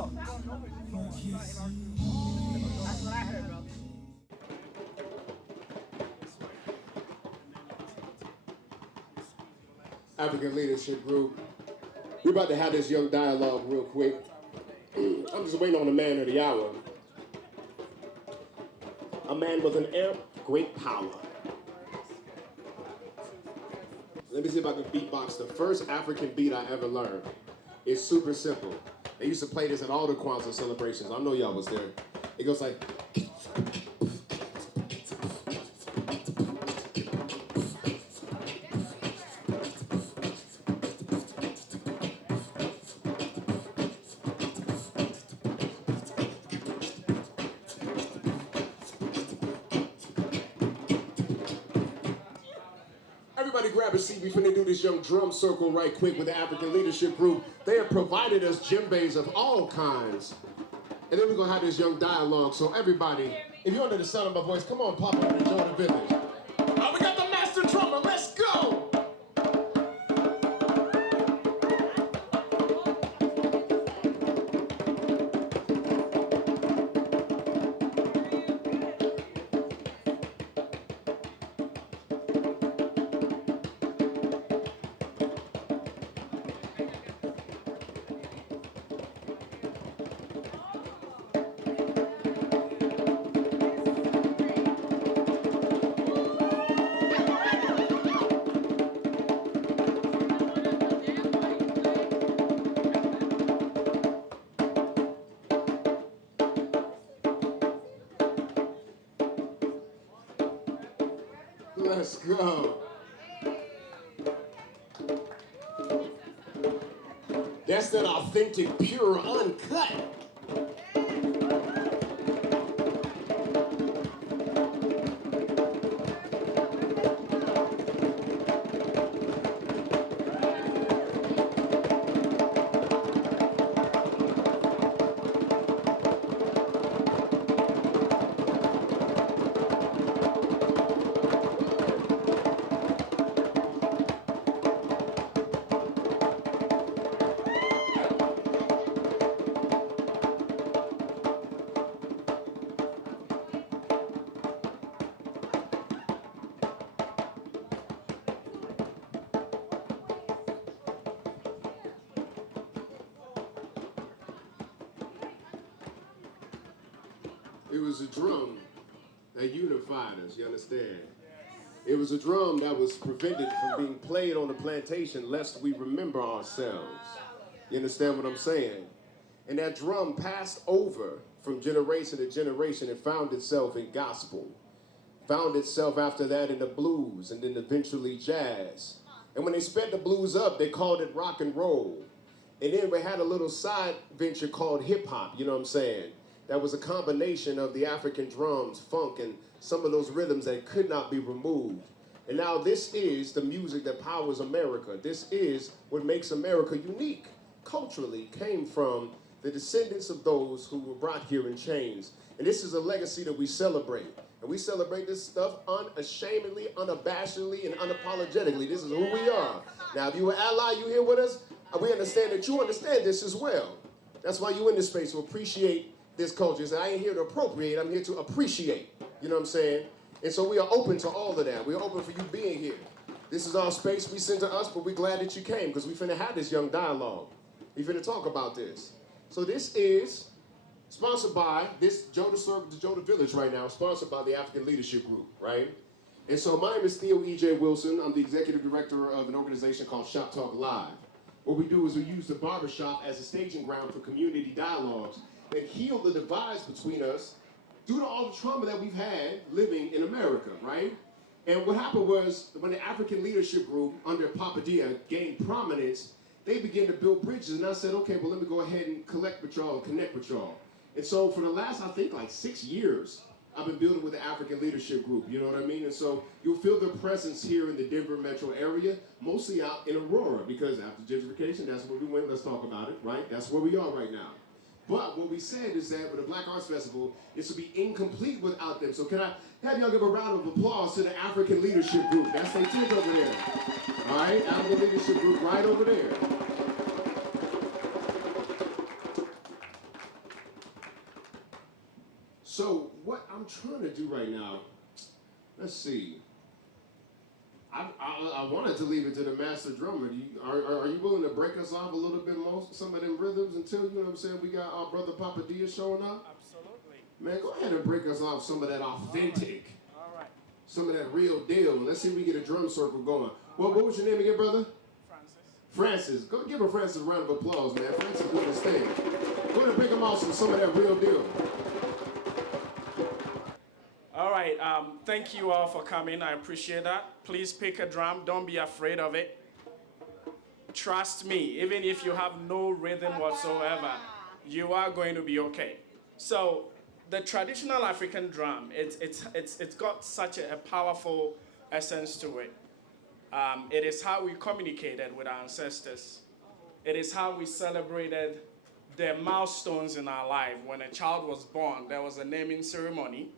That's what I heard, bro. African Leadership Group. We're about to have this young dialogue real quick. I'm just waiting on the man of the hour. A man with an air of great power. Let me see if I can beatbox the first African beat I ever learned. It's super simple. They used to play this at all the Kwanzaa celebrations. I know y'all was there. It goes like... Everybody grab a seat. We finna do this young drum circle right quick with the African Leadership Group. They have provided us djembes of all kinds. And then we're gonna have this young dialogue. So everybody, if you're under the sound of my voice, come on, pop up and join the village. We got the master drummer, let's go! Let's go. That's that authentic, pure, uncut. It was a drum that unified us, you understand? It was a drum that was prevented from being played on the plantation lest we remember ourselves. You understand what I'm saying? And that drum passed over from generation to generation and found itself in gospel. Found itself after that in the blues and then eventually jazz. And when they sped the blues up, they called it rock and roll. And then we had a little side venture called hip hop, you know what I'm saying? That was a combination of the African drums, funk, and some of those rhythms that could not be removed. And now this is the music that powers America. This is what makes America unique. Culturally, came from the descendants of those who were brought here in chains. And this is a legacy that we celebrate. And we celebrate this stuff unashamedly, unabashedly, and unapologetically. This is who we are. Now, if you're an ally, you here with us, we understand that you understand this as well. That's why you're in this space, to appreciate this culture. So I ain't here to appropriate, I'm here to appreciate. You know what I'm saying? And so we are open to all of that. We are open for you being here. This is our space we sent to us, but we're glad that you came because we finna have this young dialogue. We finna talk about this. So this is sponsored by this Joda Village right now, sponsored by the African Leadership Group, right? And so my name is Theo E.J. Wilson. I'm the executive director of an organization called Shop Talk Live. What we do is we use the barbershop as a staging ground for community dialogues that heal the divides between us due to all the trauma that we've had living in America, right? And what happened was when the African Leadership Group under Papa Dia gained prominence, they began to build bridges. And I said, okay, well, let me go ahead and collect with y'all and connect with y'all. And so for the last, I think, like 6 years, I've been building with the African Leadership Group, you know what I mean? And so you'll feel their presence here in the Denver metro area, mostly out in Aurora, because after gentrification, that's where we went. Let's talk about it, right? That's where we are right now. But what we said is that with the Black Arts Festival, this would be incomplete without them. So can I have y'all give a round of applause to the African Leadership Group? That's their tent over there. All right, African Leadership Group right over there. So what I'm trying to do right now, let's see. I wanted to leave it to the master drummer. Are you willing to break us off a little bit more, some of them rhythms until, you know what I'm saying, we got our brother Papa Dia showing up? Absolutely. Man, go ahead and break us off some of that authentic, All right. some of that real deal. Let's see if we get a drum circle going. What was your name again, brother? Francis. Go give her Francis a round of applause, man. Francis doing his thing. Go ahead and break them off some of that real deal. All right. Thank you all for coming. I appreciate that. Please pick a drum. Don't be afraid of it. Trust me, even if you have no rhythm whatsoever, you are going to be okay. So the traditional African drum, it's got such a powerful essence to it. It is how we communicated with our ancestors. It is how we celebrated the milestones in our life. When a child was born, there was a naming ceremony.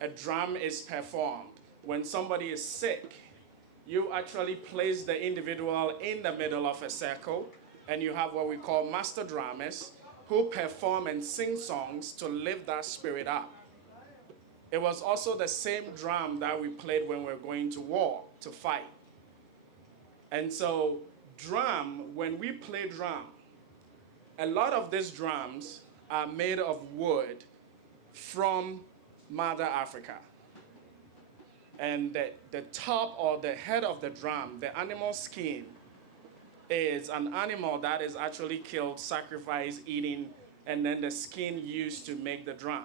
A drum is performed. When somebody is sick, you actually place the individual in the middle of a circle, and you have what we call master drummers who perform and sing songs to lift that spirit up. It was also the same drum that we played when we were going to war, to fight. And so when we play drum, a lot of these drums are made of wood from Mother Africa. And the top or the head of the drum, the animal skin, is an animal that is actually killed, sacrificed, eaten, and then the skin used to make the drum.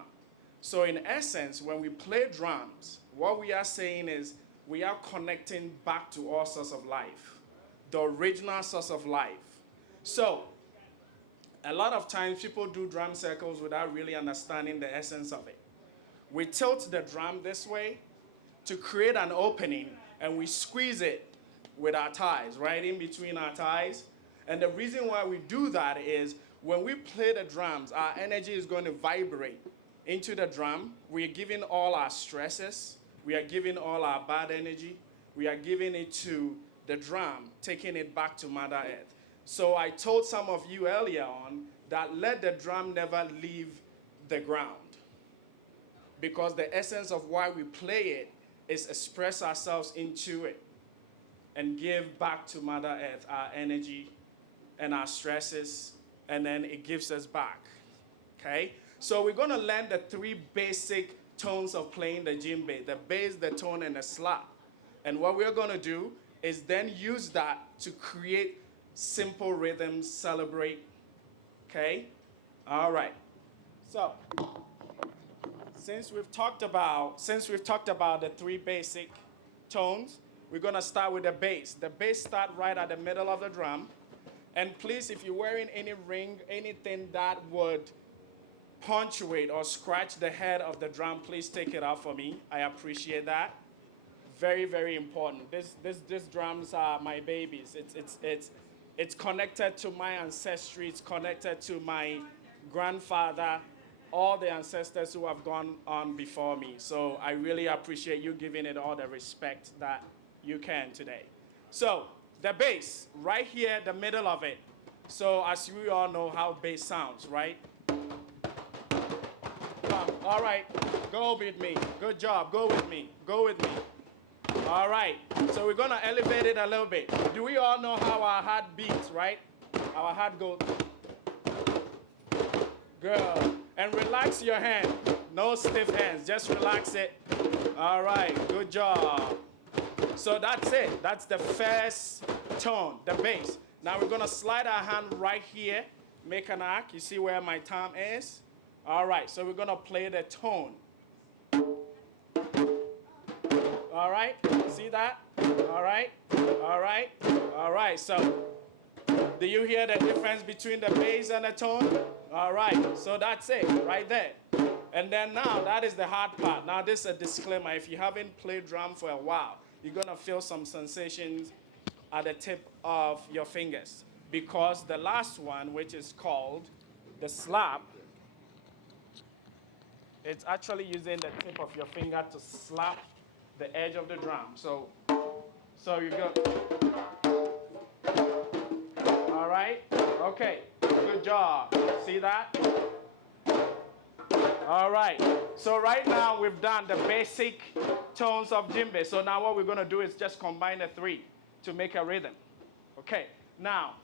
So in essence, when we play drums, what we are saying is we are connecting back to our source of life, the original source of life. So a lot of times people do drum circles without really understanding the essence of it. We tilt the drum this way to create an opening, and we squeeze it with our thighs, right in between our thighs. And the reason why we do that is when we play the drums, our energy is going to vibrate into the drum. We are giving all our stresses. We are giving all our bad energy. We are giving it to the drum, taking it back to Mother Earth. So I told some of you earlier on that let the drum never leave the ground, because the essence of why we play it is express ourselves into it and give back to Mother Earth our energy and our stresses, and then it gives us back, okay? So we're gonna learn the three basic tones of playing the djembe, the bass, the tone, and the slap. And what we're gonna do is then use that to create simple rhythms, celebrate, okay? All right, so, Since we've talked about the three basic tones, we're gonna start with the bass. The bass starts right at the middle of the drum. And please, if you're wearing any ring, anything that would punctuate or scratch the head of the drum, please take it off for me. I appreciate that. Very, very important. These drums are my babies. It's connected to my ancestry. It's connected to my grandfather, all the ancestors who have gone on before me. So I really appreciate you giving it all the respect that you can today. So the bass, right here, the middle of it. So as we all know how bass sounds, right? All right, go with me. Good job, go with me, go with me. All right, so we're gonna elevate it a little bit. Do we all know how our heart beats, right? Our heart goes. Good. And relax your hand. No stiff hands. Just relax it. All right. Good job. So that's it. That's the first tone, the bass. Now we're going to slide our hand right here. Make an arc. You see where my thumb is? All right. So we're going to play the tone. All right. See that? All right. All right. All right. So do you hear the difference between the bass and the tone? All right, so that's it, right there. And then now, that is the hard part. Now, this is a disclaimer. If you haven't played drum for a while, you're going to feel some sensations at the tip of your fingers. Because the last one, which is called the slap, it's actually using the tip of your finger to slap the edge of the drum. So you go. All right, okay, good job. See that? All right. So right now we've done the basic tones of djembe. So now what we're going to do is just combine the three to make a rhythm. Okay. Now,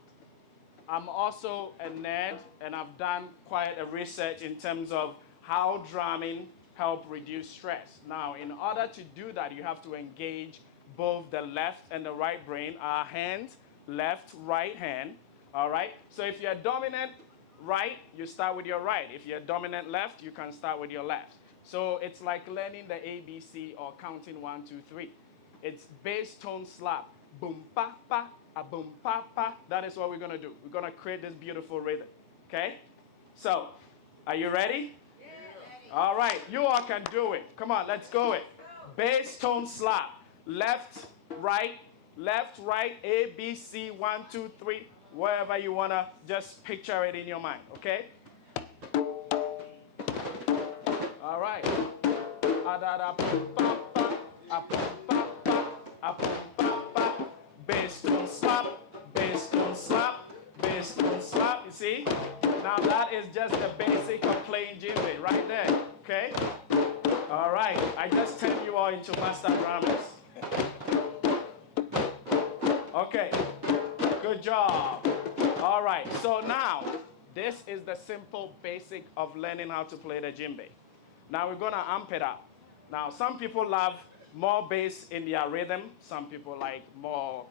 I'm also a nerd, and I've done quite a research in terms of how drumming help reduce stress. Now, in order to do that, you have to engage both the left and the right brain. Our hands, left, right hand. All right? So if you're dominant right, you start with your right. If you're dominant left, you can start with your left. So it's like learning the ABC or counting 1, 2, 3. It's bass tone slap. Boom, pa, pa, a boom, pa, pa. That is what we're going to do. We're going to create this beautiful rhythm. Okay? So, are you ready? Yeah. All right. You all can do it. Come on, let's go it. Bass tone slap. Left, right, A, B, C, 1, 2, 3. Wherever you want to just picture it in your mind. Okay? All right. Bass don't slap, bass don't slap, bass don't slap. You see? Now that is just the basic of playing djembe right there. Okay? All right. I just turned you all into master drummers. Okay. Good job. All right. So now, this is the simple basic of learning how to play the djembe. Now we're going to amp it up. Now, some people love more bass in their rhythm. Some people like more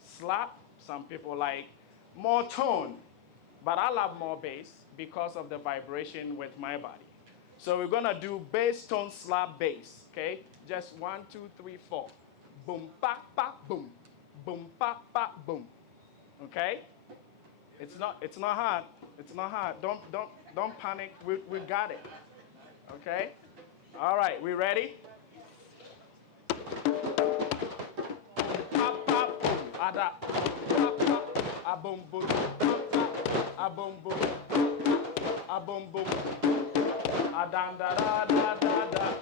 slap. Some people like more tone. But I love more bass because of the vibration with my body. So we're going to do bass, tone, slap, bass. Okay? Just 1, 2, 3, 4. Boom, pa, pa, boom. Boom, pa, pa, boom. Okay? It's not hard. It's not hard. Don't panic. We got it. Okay? All right, we ready? Pop, pop, boom, ada. Pop, pop, a boom, boom. Pop, pop, a boom, boom. A boom, boom. A dan, da, da, da, da, da.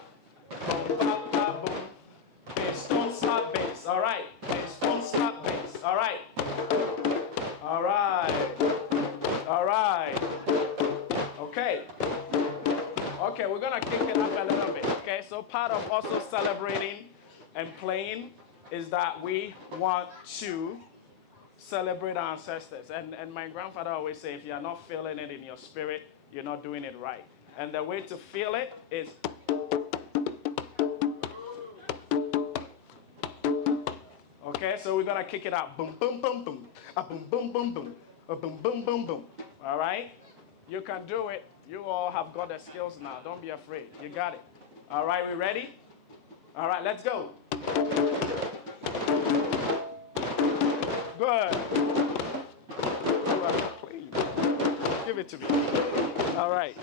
Boom, pop, pop, boom. Bass, don't slap bass. All right. Bass, don't slap bass. All right. All right. All right. Okay. Okay, we're going to kick it up a little bit, okay? So part of also celebrating and playing is that we want to celebrate our ancestors. And my grandfather always say, if you're not feeling it in your spirit, you're not doing it right. And the way to feel it is... Okay, so we're going to kick it out. Boom, boom, boom, boom. A boom, boom, boom, boom. A boom, boom, boom, boom. All right? You can do it. You all have got the skills now. Don't be afraid. You got it. All right, we ready? All right, let's go. Good. Give it to me. All right.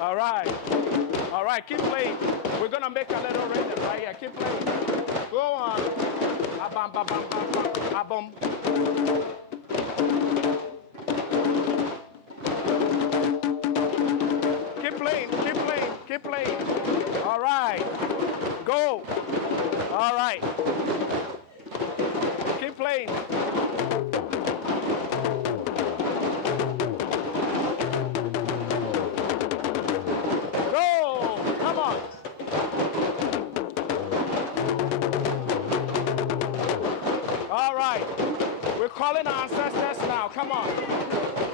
All right. All right, keep playing. We're going to make a little rhythm right here. Keep playing. Go on. A-bum, ba-bum, ba-bum, a-bum. Keep playing, keep playing, keep playing. All right. Go. All right. Keep playing. Go. Come on. All right. We're calling our ancestors now. Come on.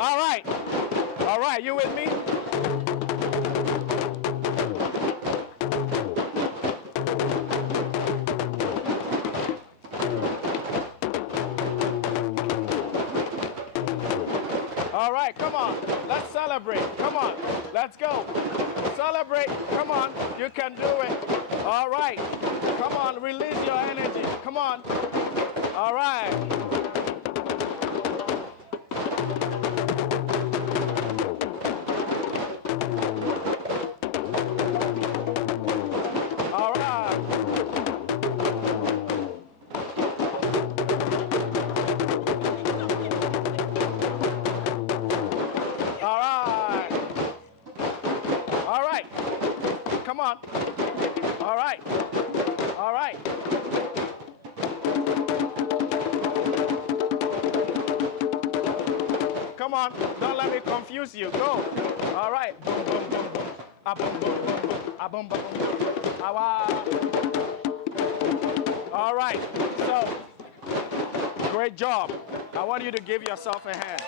All right. All right. You with me? All right, come on. Let's celebrate. Come on. Let's go. Celebrate. Come on. You can do it. All right. Come on. Release your energy. Come on. All right. All right. All right. All right. Come on. All right. All right. Come on. Don't let me confuse you. Go. All right. Boom, boom, boom, boom. Ah, boom, boom, boom, boom. Ah, boom, boom, boom, boom. Ah, wah. All right. So, great job. I want you to give yourself a hand.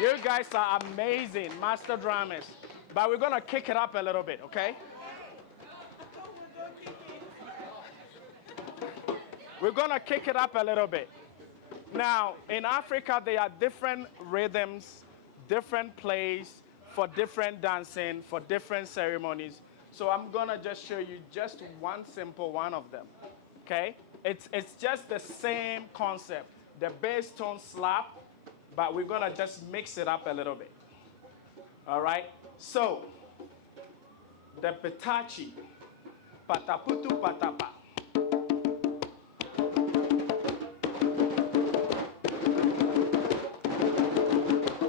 You guys are amazing, master drummers. But we're going to kick it up a little bit, okay? We're going to kick it up a little bit. Now, in Africa, there are different rhythms, different plays for different dancing, for different ceremonies. So I'm going to just show you just one simple one of them, okay? It's just the same concept. The bass tone slap, but we're going to just mix it up a little bit. All right? So, the petachi, pataputu patapa.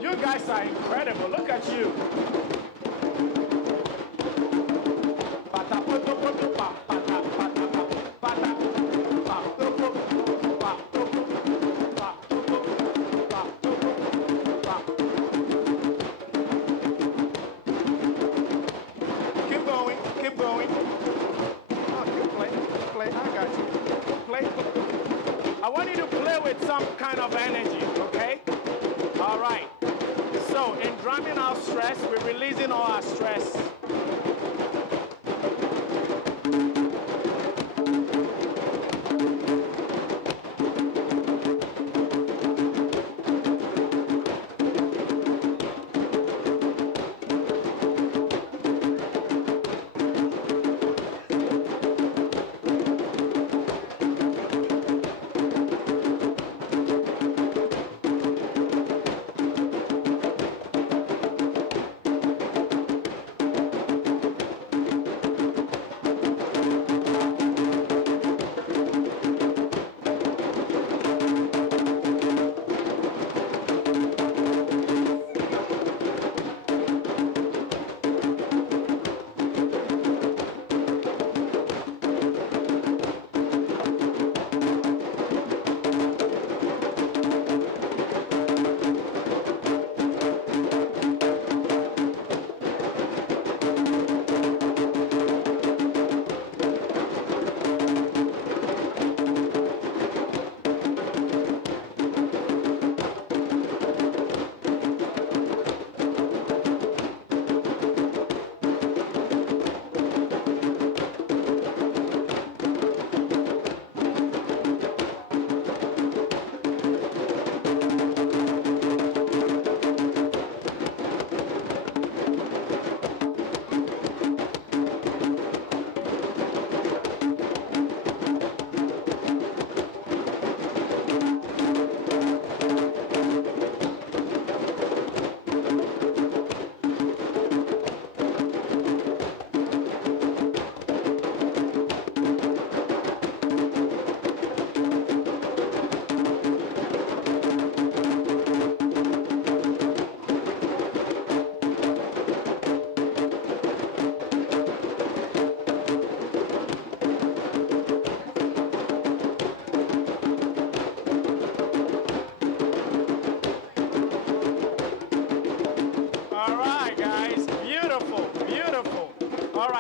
You guys are incredible. Look at you. Pataputu patapa, patapa, patapa. Keep going. Oh, you play. I got you. Play. I want you to play with some kind of energy, okay? All right. So, in drumming our stress, we're releasing all our stress.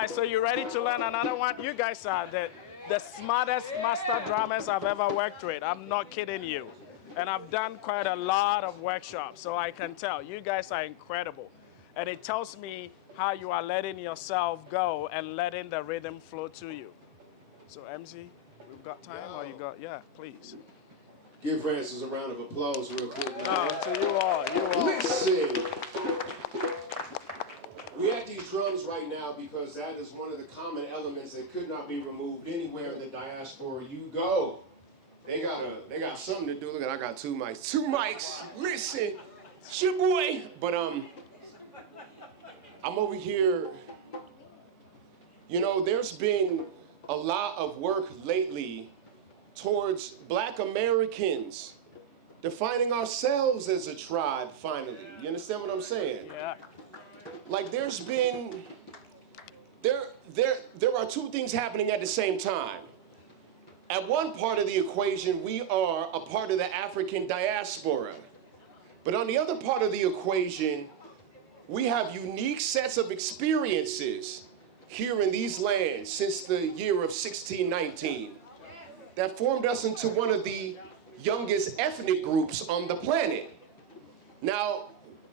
So you ready to learn another one? You guys are the smartest master drummers I've ever worked with. I'm not kidding you. And I've done quite a lot of workshops, so I can tell. You guys are incredible. And it tells me how you are letting yourself go and letting the rhythm flow to you. So MC, we've got time, or you got, yeah, please. Give Francis a round of applause real quick. No, to you all. Listen. We have these drums right now because that is one of the common elements that could not be removed anywhere in the diaspora you go. They got something to do. Look at, I got two mics. Two mics. Listen, it's your boy. But I'm over here. You know, there's been a lot of work lately towards Black Americans defining ourselves as a tribe. Finally, you understand what I'm saying? Yeah. Like there's been, there are two things happening at the same time. At one part of the equation, we are a part of the African diaspora. But on the other part of the equation, we have unique sets of experiences here in these lands since the year of 1619 that formed us into one of the youngest ethnic groups on the planet. Now,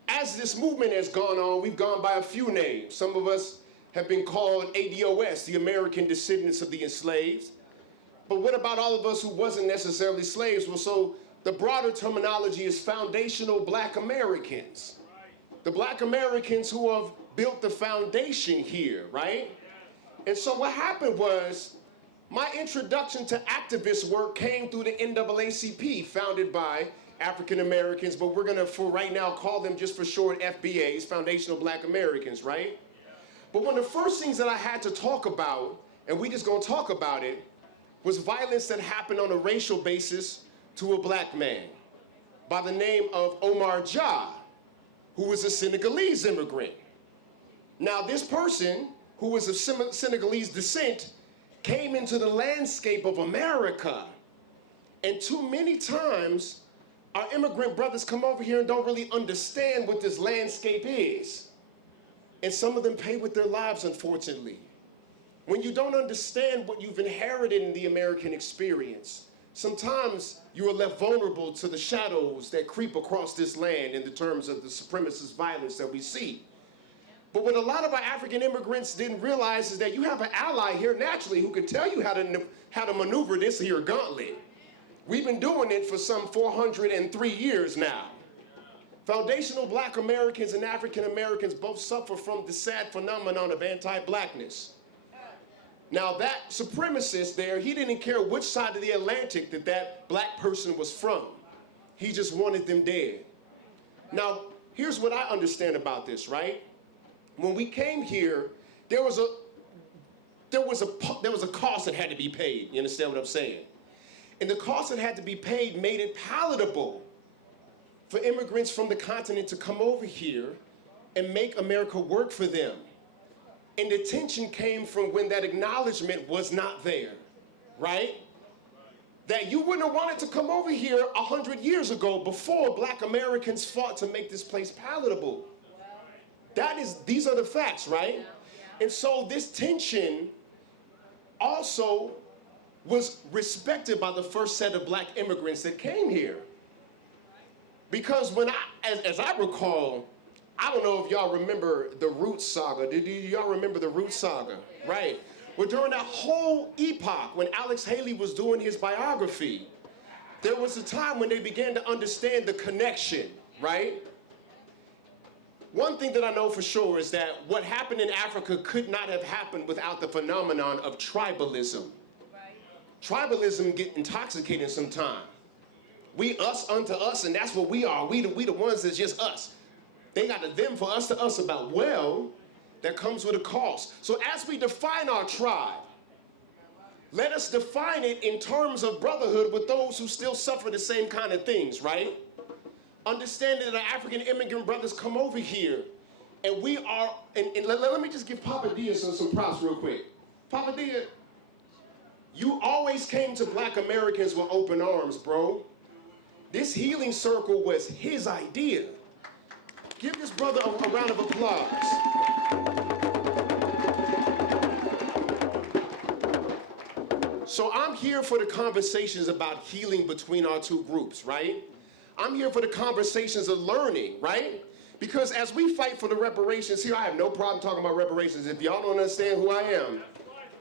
as this movement has gone on, we've gone by a few names. Some of us have been called ADOS, the American Descendants of the Enslaved. But what about all of us who wasn't necessarily slaves? Well, so the broader terminology is foundational Black Americans. The Black Americans who have built the foundation here, right? And so what happened was, my introduction to activist work came through the NAACP, founded by African Americans, but we're gonna, for right now, call them just for short FBAs, Foundational Black Americans, right? But one of the first things that I had to talk about, and we just gonna talk about it, was violence that happened on a racial basis to a Black man by the name of Omar Jah, who was a Senegalese immigrant. Now, this person, who was of Senegalese descent, came into the landscape of America. And too many times, our immigrant brothers come over here and don't really understand what this landscape is. And some of them pay with their lives, unfortunately. When you don't understand what you've inherited in the American experience, sometimes you are left vulnerable to the shadows that creep across this land in the terms of the supremacist violence that we see. But what a lot of our African immigrants didn't realize is that you have an ally here naturally who can tell you how to maneuver this here gauntlet. We've been doing it for some 403 years now. Foundational Black Americans and African Americans both suffer from the sad phenomenon of anti-Blackness. Now, that supremacist there, he didn't care which side of the Atlantic that Black person was from. He just wanted them dead. Now, here's what I understand about this, right? When we came here, there was a cost that had to be paid. You understand what I'm saying? And the cost that had to be paid made it palatable for immigrants from the continent to come over here and make America work for them. And the tension came from when that acknowledgement was not there, right? That you wouldn't have wanted to come over here 100 years ago before Black Americans fought to make this place palatable. These are the facts, right? And so this tension also was respected by the first set of Black immigrants that came here. Because as I recall, I don't know if y'all remember the Roots saga. Do y'all remember the Roots saga? Right. Well, during that whole epoch, when Alex Haley was doing his biography, there was a time when they began to understand the connection, right? One thing that I know for sure is that what happened in Africa could not have happened without the phenomenon of tribalism. Tribalism get intoxicating sometimes. We us unto us, and that's what we are. We the ones that's just us. They got a them for us to us about. Well, that comes with a cost. So as we define our tribe, let us define it in terms of brotherhood with those who still suffer the same kind of things, right? Understanding that the African immigrant brothers come over here, and we are, and let me just give Papa Dia some props real quick. Papa Dia, you always came to Black Americans with open arms, bro. This healing circle was his idea. Give this brother a round of applause. So I'm here for the conversations about healing between our two groups, right? I'm here for the conversations of learning, right? Because as we fight for the reparations here, I have no problem talking about reparations. If y'all don't understand who I am,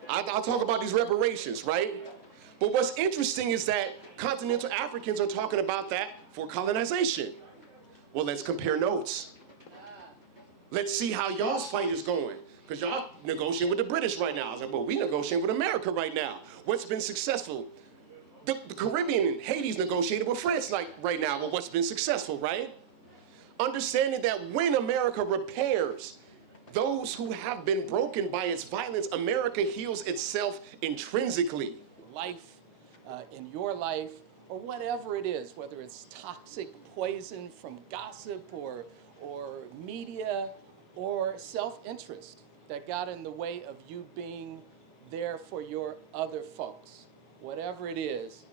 I'll talk about these reparations, right? But what's interesting is that continental Africans are talking about that for colonization. Well, let's compare notes. Let's see how y'all's fight is going. Because y'all negotiating with the British right now. I was like, well, we negotiating with America right now. What's been successful? The Caribbean and Haiti's negotiated with France right now. Well, what's been successful, right? Understanding that when America repairs those who have been broken by its violence, America heals itself intrinsically. Life, in your life, or whatever it is, whether it's toxic poison from gossip or media or self-interest that got in the way of you being there for your other folks. whatever it is,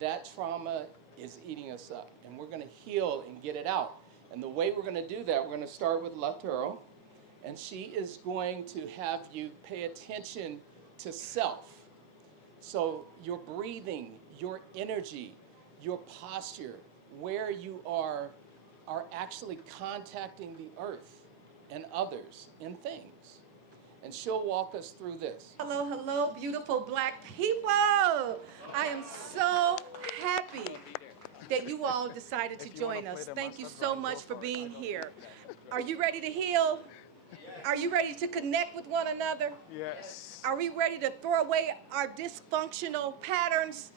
that trauma is eating us up. And we're going to heal and get it out. And the way we're going to do that, we're going to start with Laturo. And she is going to have you pay attention to self. So your breathing, your energy, your posture, where you are actually contacting the earth and others and things. And she'll walk us through this. Hello, hello, beautiful Black people. I am so happy that you all decided to join us. Thank you so much for being here. Are you ready to heal? Are you ready to connect with one another? Yes. Are we ready to throw away our dysfunctional patterns?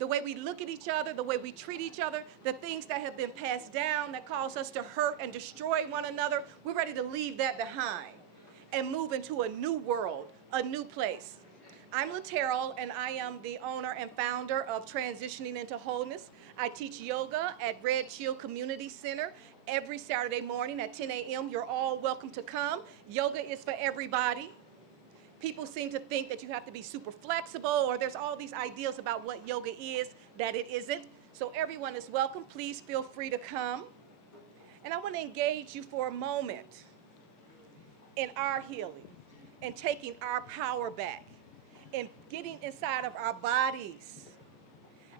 The way we look at each other, the way we treat each other, the things that have been passed down that cause us to hurt and destroy one another, we're ready to leave that behind and move into a new world, a new place. I'm Laterrell, and I am the owner and founder of Transitioning into Wholeness. I teach yoga at Red Shield Community Center every Saturday morning at 10 a.m. You're all welcome to come. Yoga is for everybody. People seem to think that you have to be super flexible, or there's all these ideals about what yoga is that it isn't. So everyone is welcome. Please feel free to come. And I want to engage you for a moment in our healing and taking our power back and getting inside of our bodies.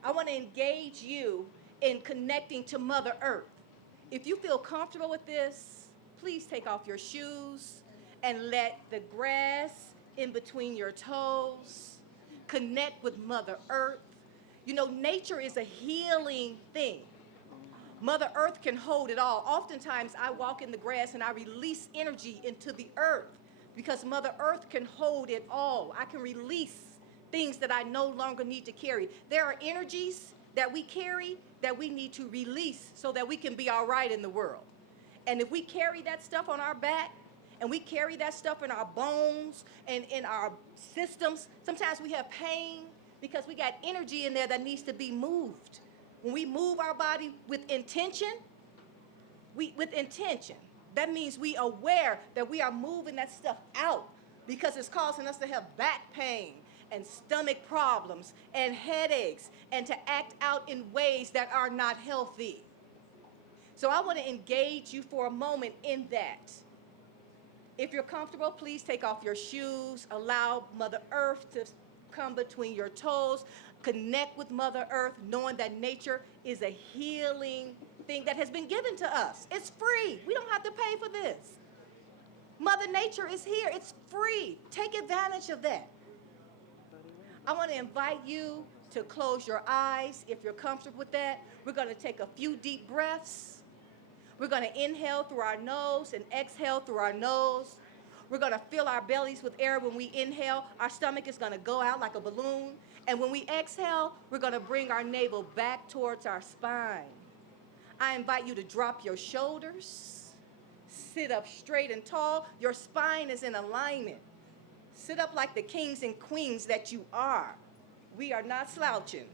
I want to engage you in connecting to Mother Earth. If you feel comfortable with this, please take off your shoes and let the grass in between your toes connect with Mother Earth. You know, nature is a healing thing. Mother Earth can hold it all. Oftentimes, I walk in the grass and I release energy into the earth because Mother Earth can hold it all. I can release things that I no longer need to carry. There are energies that we carry that we need to release so that we can be all right in the world. And if we carry that stuff on our back, and we carry that stuff in our bones and in our systems, sometimes we have pain because we got energy in there that needs to be moved. When we move our body with intention, that means we are aware that we are moving that stuff out because it's causing us to have back pain and stomach problems and headaches and to act out in ways that are not healthy. So I want to engage you for a moment in that. If you're comfortable, please take off your shoes. Allow Mother Earth to come between your toes. Connect with Mother Earth, knowing that nature is a healing thing that has been given to us. It's free. We don't have to pay for this. Mother Nature is here. It's free. Take advantage of that. I want to invite you to close your eyes if you're comfortable with that. We're going to take a few deep breaths. We're going to inhale through our nose and exhale through our nose. We're going to fill our bellies with air when we inhale. Our stomach is going to go out like a balloon. And when we exhale, we're going to bring our navel back towards our spine. I invite you to drop your shoulders. Sit up straight and tall. Your spine is in alignment. Sit up like the kings and queens that you are. We are not slouching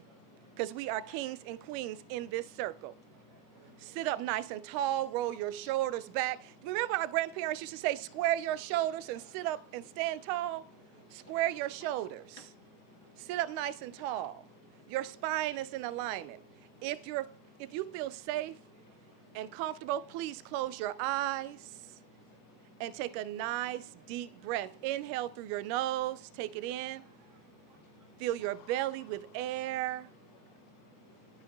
because we are kings and queens in this circle. Sit up nice and tall, roll your shoulders back. Remember our grandparents used to say, square your shoulders and sit up and stand tall? Square your shoulders. Sit up nice and tall. Your spine is in alignment. If you feel safe and comfortable, please close your eyes and take a nice deep breath. Inhale through your nose, take it in. Fill your belly with air.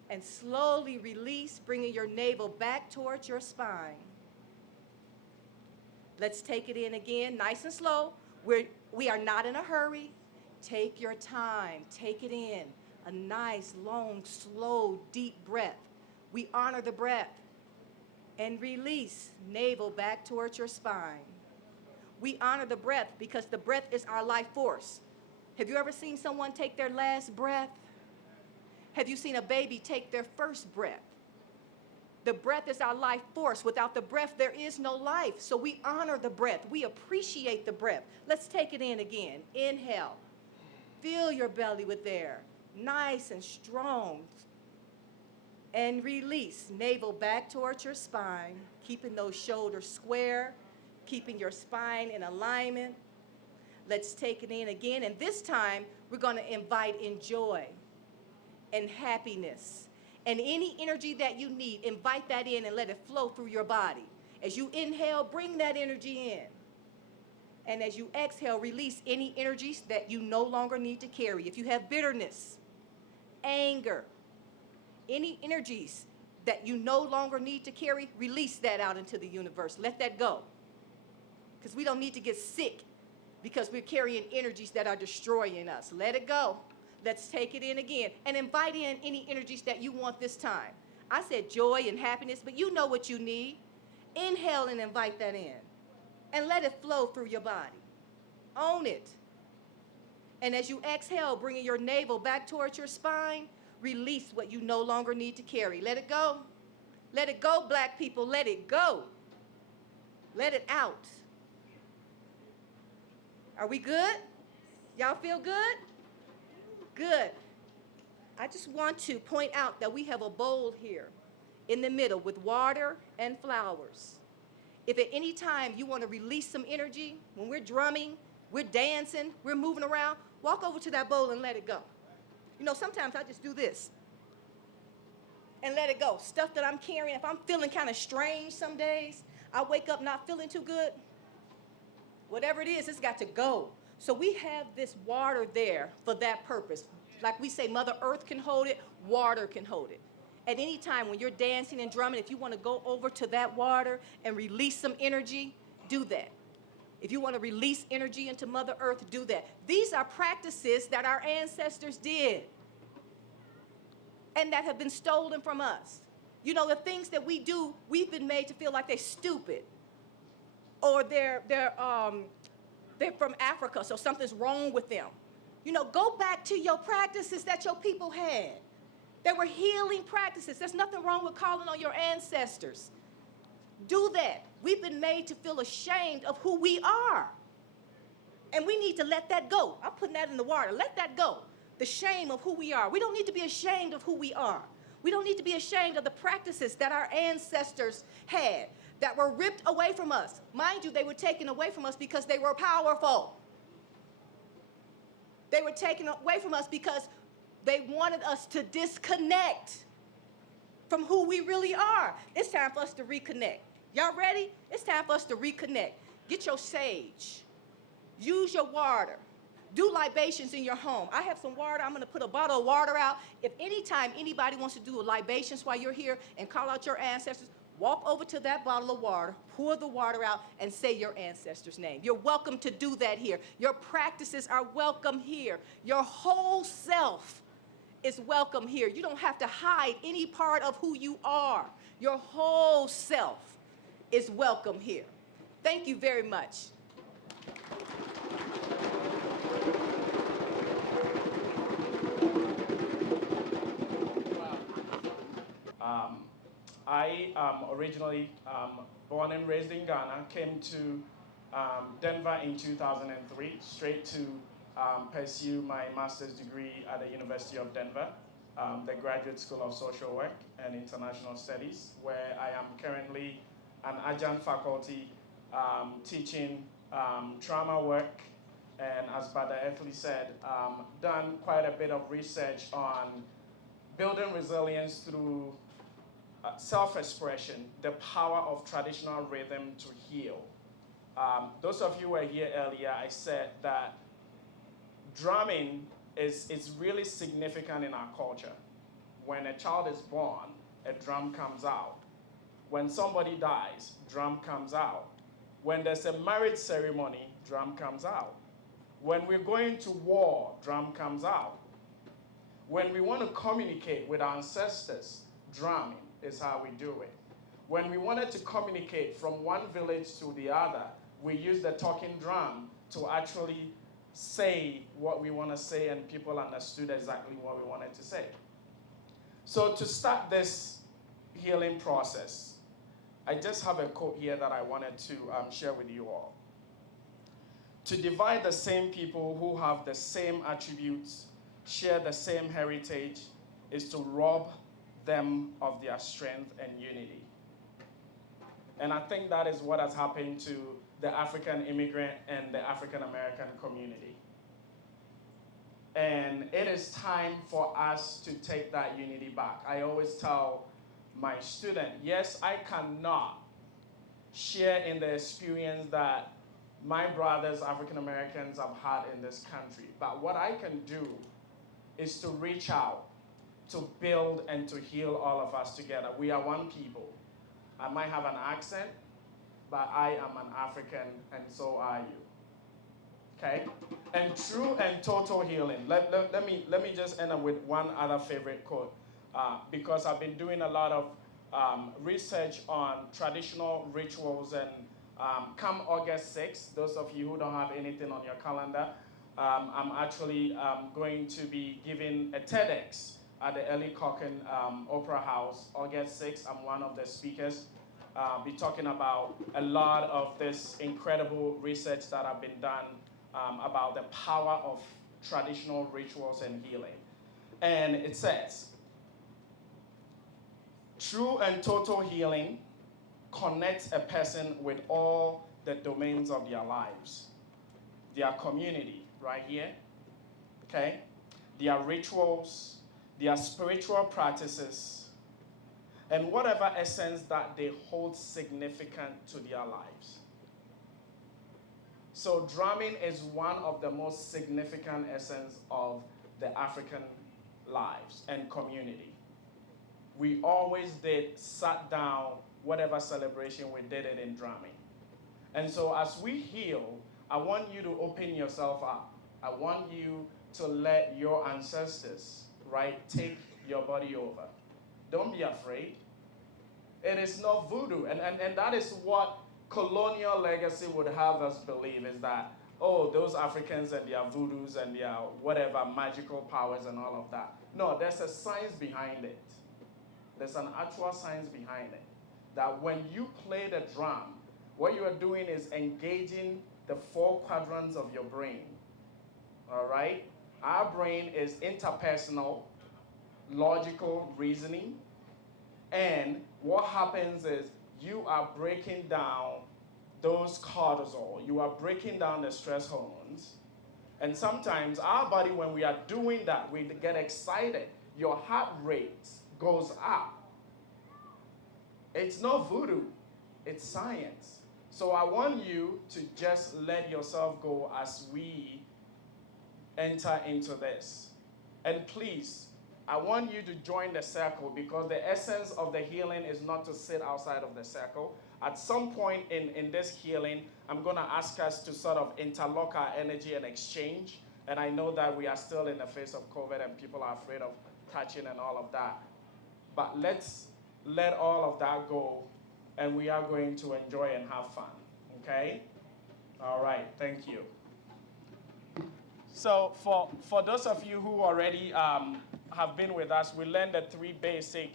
And slowly release, bringing your navel back towards your spine. Let's take it in again, nice and slow. We are not in a hurry. Take your time, take it in. A nice, long, slow, deep breath. We honor the breath. And release, navel back towards your spine. We honor the breath because the breath is our life force. Have you ever seen someone take their last breath? Have you seen a baby take their first breath? The breath is our life force. Without the breath, there is no life. So we honor the breath. We appreciate the breath. Let's take it in again. Inhale. Fill your belly with air. Nice and strong. And release. Navel back towards your spine, keeping those shoulders square, keeping your spine in alignment. Let's take it in again. And this time, we're going to invite in joy. and happiness. And any energy that you need, invite that in and let it flow through your body. As you inhale, bring that energy in. And as you exhale, release any energies that you no longer need to carry. If you have bitterness, anger, any energies that you no longer need to carry, release that out into the universe. Let that go. Because we don't need to get sick because we're carrying energies that are destroying us. Let it go. Let's take it in again and invite in any energies that you want this time. I said joy and happiness, but you know what you need. Inhale and invite that in and let it flow through your body. Own it. And as you exhale, bringing your navel back towards your spine, release what you no longer need to carry. Let it go. Let it go, black people. Let it go. Let it out. Are we good? Y'all feel good? Good. I just want to point out that we have a bowl here in the middle with water and flowers. If at any time you want to release some energy, when we're drumming, we're dancing, we're moving around, walk over to that bowl and let it go. You know, sometimes I just do this and let it go. Stuff that I'm carrying, if I'm feeling kind of strange some days, I wake up not feeling too good, whatever it is, it's got to go. So we have this water there for that purpose. Like we say, Mother Earth can hold it, water can hold it. At any time when you're dancing and drumming, if you want to go over to that water and release some energy, do that. If you want to release energy into Mother Earth, do that. These are practices that our ancestors did and that have been stolen from us. You know, the things that we do, we've been made to feel like they're stupid or they're from Africa, so something's wrong with them. You know, go back to your practices that your people had. They were healing practices. There's nothing wrong with calling on your ancestors. Do that. We've been made to feel ashamed of who we are. And we need to let that go. I'm putting that in the water. Let that go. The shame of who we are. We don't need to be ashamed of who we are. We don't need to be ashamed of the practices that our ancestors had that were ripped away from us. Mind you, they were taken away from us because they were powerful. They were taken away from us because they wanted us to disconnect from who we really are. It's time for us to reconnect. Y'all ready? It's time for us to reconnect. Get your sage. Use your water. Do libations in your home. I have some water. I'm going to put a bottle of water out. If anytime anybody wants to do a libations while you're here and call out your ancestors, walk over to that bottle of water, pour the water out, and say your ancestor's name. You're welcome to do that here. Your practices are welcome here. Your whole self is welcome here. You don't have to hide any part of who you are. Your whole self is welcome here. Thank you very much. I am originally born and raised in Ghana, came to Denver in 2003, straight to pursue my master's degree at the University of Denver, the Graduate School of Social Work and International Studies, where I am currently an adjunct faculty teaching trauma work, and as Brother Ethley said, done quite a bit of research on building resilience through self-expression, the power of traditional rhythm to heal. Those of you who were here earlier, I said that drumming is really significant in our culture. When a child is born, a drum comes out. When somebody dies, drum comes out. When there's a marriage ceremony, drum comes out. When we're going to war, drum comes out. When we want to communicate with our ancestors, drumming is how we do it. When we wanted to communicate from one village to the other, we use the talking drum to actually say what we want to say, and people understood exactly what we wanted to say. So to start this healing process, I just have a quote here that I wanted to share with you all. To divide the same people who have the same attributes, share the same heritage, is to rob them of their strength and unity. And I think that is what has happened to the African immigrant and the African American community. And it is time for us to take that unity back. I always tell my student, yes, I cannot share in the experience that my brothers, African Americans, have had in this country. But what I can do is to reach out, to build and to heal all of us together. We are one people. I might have an accent, but I am an African, and so are you. Okay? And true and total healing. Let me just end up with one other favorite quote, because I've been doing a lot of research on traditional rituals, and come August 6th, those of you who don't have anything on your calendar, I'm actually going to be giving a TEDx at the Ellie Cochrane Opera House, August 6th. I'm one of the speakers. Be talking about a lot of this incredible research that have been done about the power of traditional rituals and healing. And it says, true and total healing connects a person with all the domains of their lives. Their community, right here, okay? Their rituals, their spiritual practices, and whatever essence that they hold significant to their lives. So drumming is one of the most significant essence of the African lives and community. We always sat down, whatever celebration, we did it in drumming. And so as we heal, I want you to open yourself up. I want you to let your ancestors, right, take your body over. Don't be afraid. It is not voodoo. And that is what colonial legacy would have us believe, is that, oh, those Africans and their voodoos and their whatever magical powers and all of that. No, there's a science behind it. There's an actual science behind it. That when you play the drum, what you are doing is engaging the 4 quadrants of your brain. All right? Our brain is interpersonal, logical reasoning, and what happens is you are breaking down those cortisol. You are breaking down the stress hormones. And sometimes our body, when we are doing that, we get excited. Your heart rate goes up. It's not voodoo, it's science. So I want you to just let yourself go as we enter into this. And please, I want you to join the circle, because the essence of the healing is not to sit outside of the circle. At some point in this healing, I'm going to ask us to sort of interlock our energy and exchange. And I know that we are still in the face of COVID and people are afraid of touching and all of that. But let's let all of that go, and we are going to enjoy and have fun. Okay? All right. Thank you. So for those of you who already have been with us, we learned the 3 basic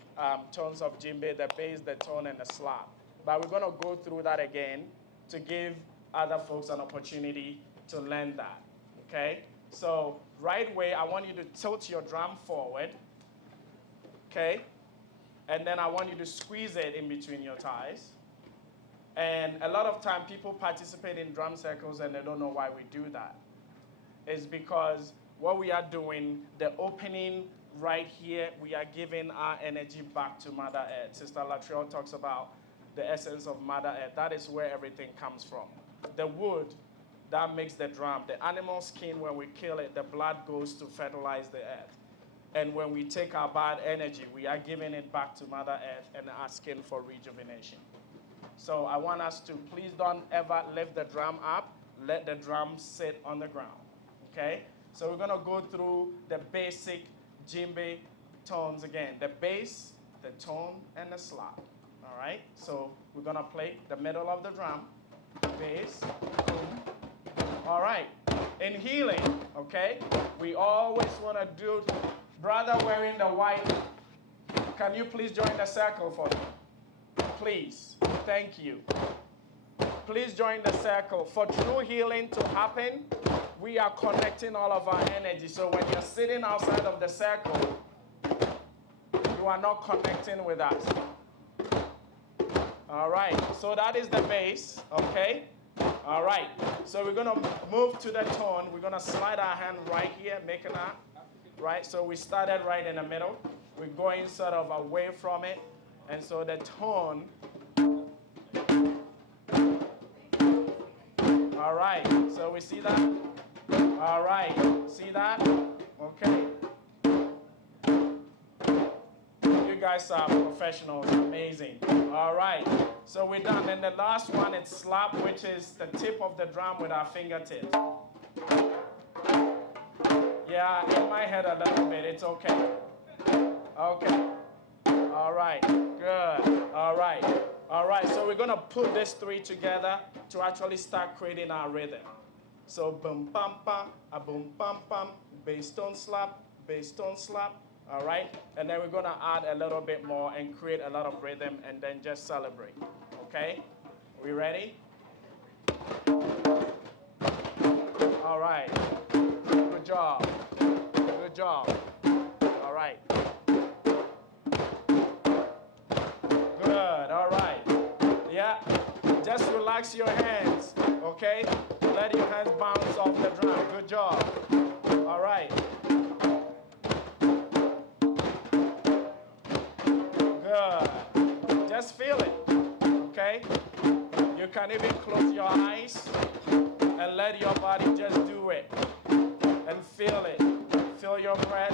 tones of djembe: the bass, the tone, and the slap. But we're going to go through that again to give other folks an opportunity to learn that. Okay? So right away, I want you to tilt your drum forward. Okay? And then I want you to squeeze it in between your thighs. And a lot of time people participate in drum circles and they don't know why we do that. It's because what we are doing, the opening right here, we are giving our energy back to Mother Earth. Sister Latrell talks about the essence of Mother Earth. That is where everything comes from. The wood that makes the drum, the animal skin, when we kill it, the blood goes to fertilize the earth. And when we take our bad energy, we are giving it back to Mother Earth and asking for rejuvenation. So I want us to please don't ever lift the drum up. Let the drum sit on the ground. Okay? So we're going to go through the basic djembe tones again. The bass, the tone, and the slap. All right? So we're going to play the middle of the drum. Bass, boom. All right. In healing, okay, we always want to do, brother wearing the white, can you please join the circle for me? Please. Thank you. Please join the circle. For true healing to happen, we are connecting all of our energy. So when you're sitting outside of the circle, you are not connecting with us. All right. So that is the bass, okay? All right. So we're gonna move to the tone. We're gonna slide our hand right here, making that. Right. So we started right in the middle. We're going sort of away from it, and so the tone. All right. So we see that. All right. See that? Okay. You guys are professionals. Amazing. All right. So we're done. And the last one is slap, which is the tip of the drum with our fingertips. Yeah, it might hurt a little bit. It's okay. Okay. All right. Good. All right. All right. So we're going to put these three together to actually start creating our rhythm. So boom, pam, pam, a boom, pam, pam, bass, tone, slap, bass, tone, slap. All right? And then we're going to add a little bit more and create a lot of rhythm and then just celebrate. Okay? We ready? All right. Good job. Good job. All right. Good. All right. Yeah. Just relax your hands. Okay? Let your hands bounce off the drum. Good job. All right. Good. Just feel it. Okay? You can even close your eyes and let your body just do it. And feel it. Feel your breath.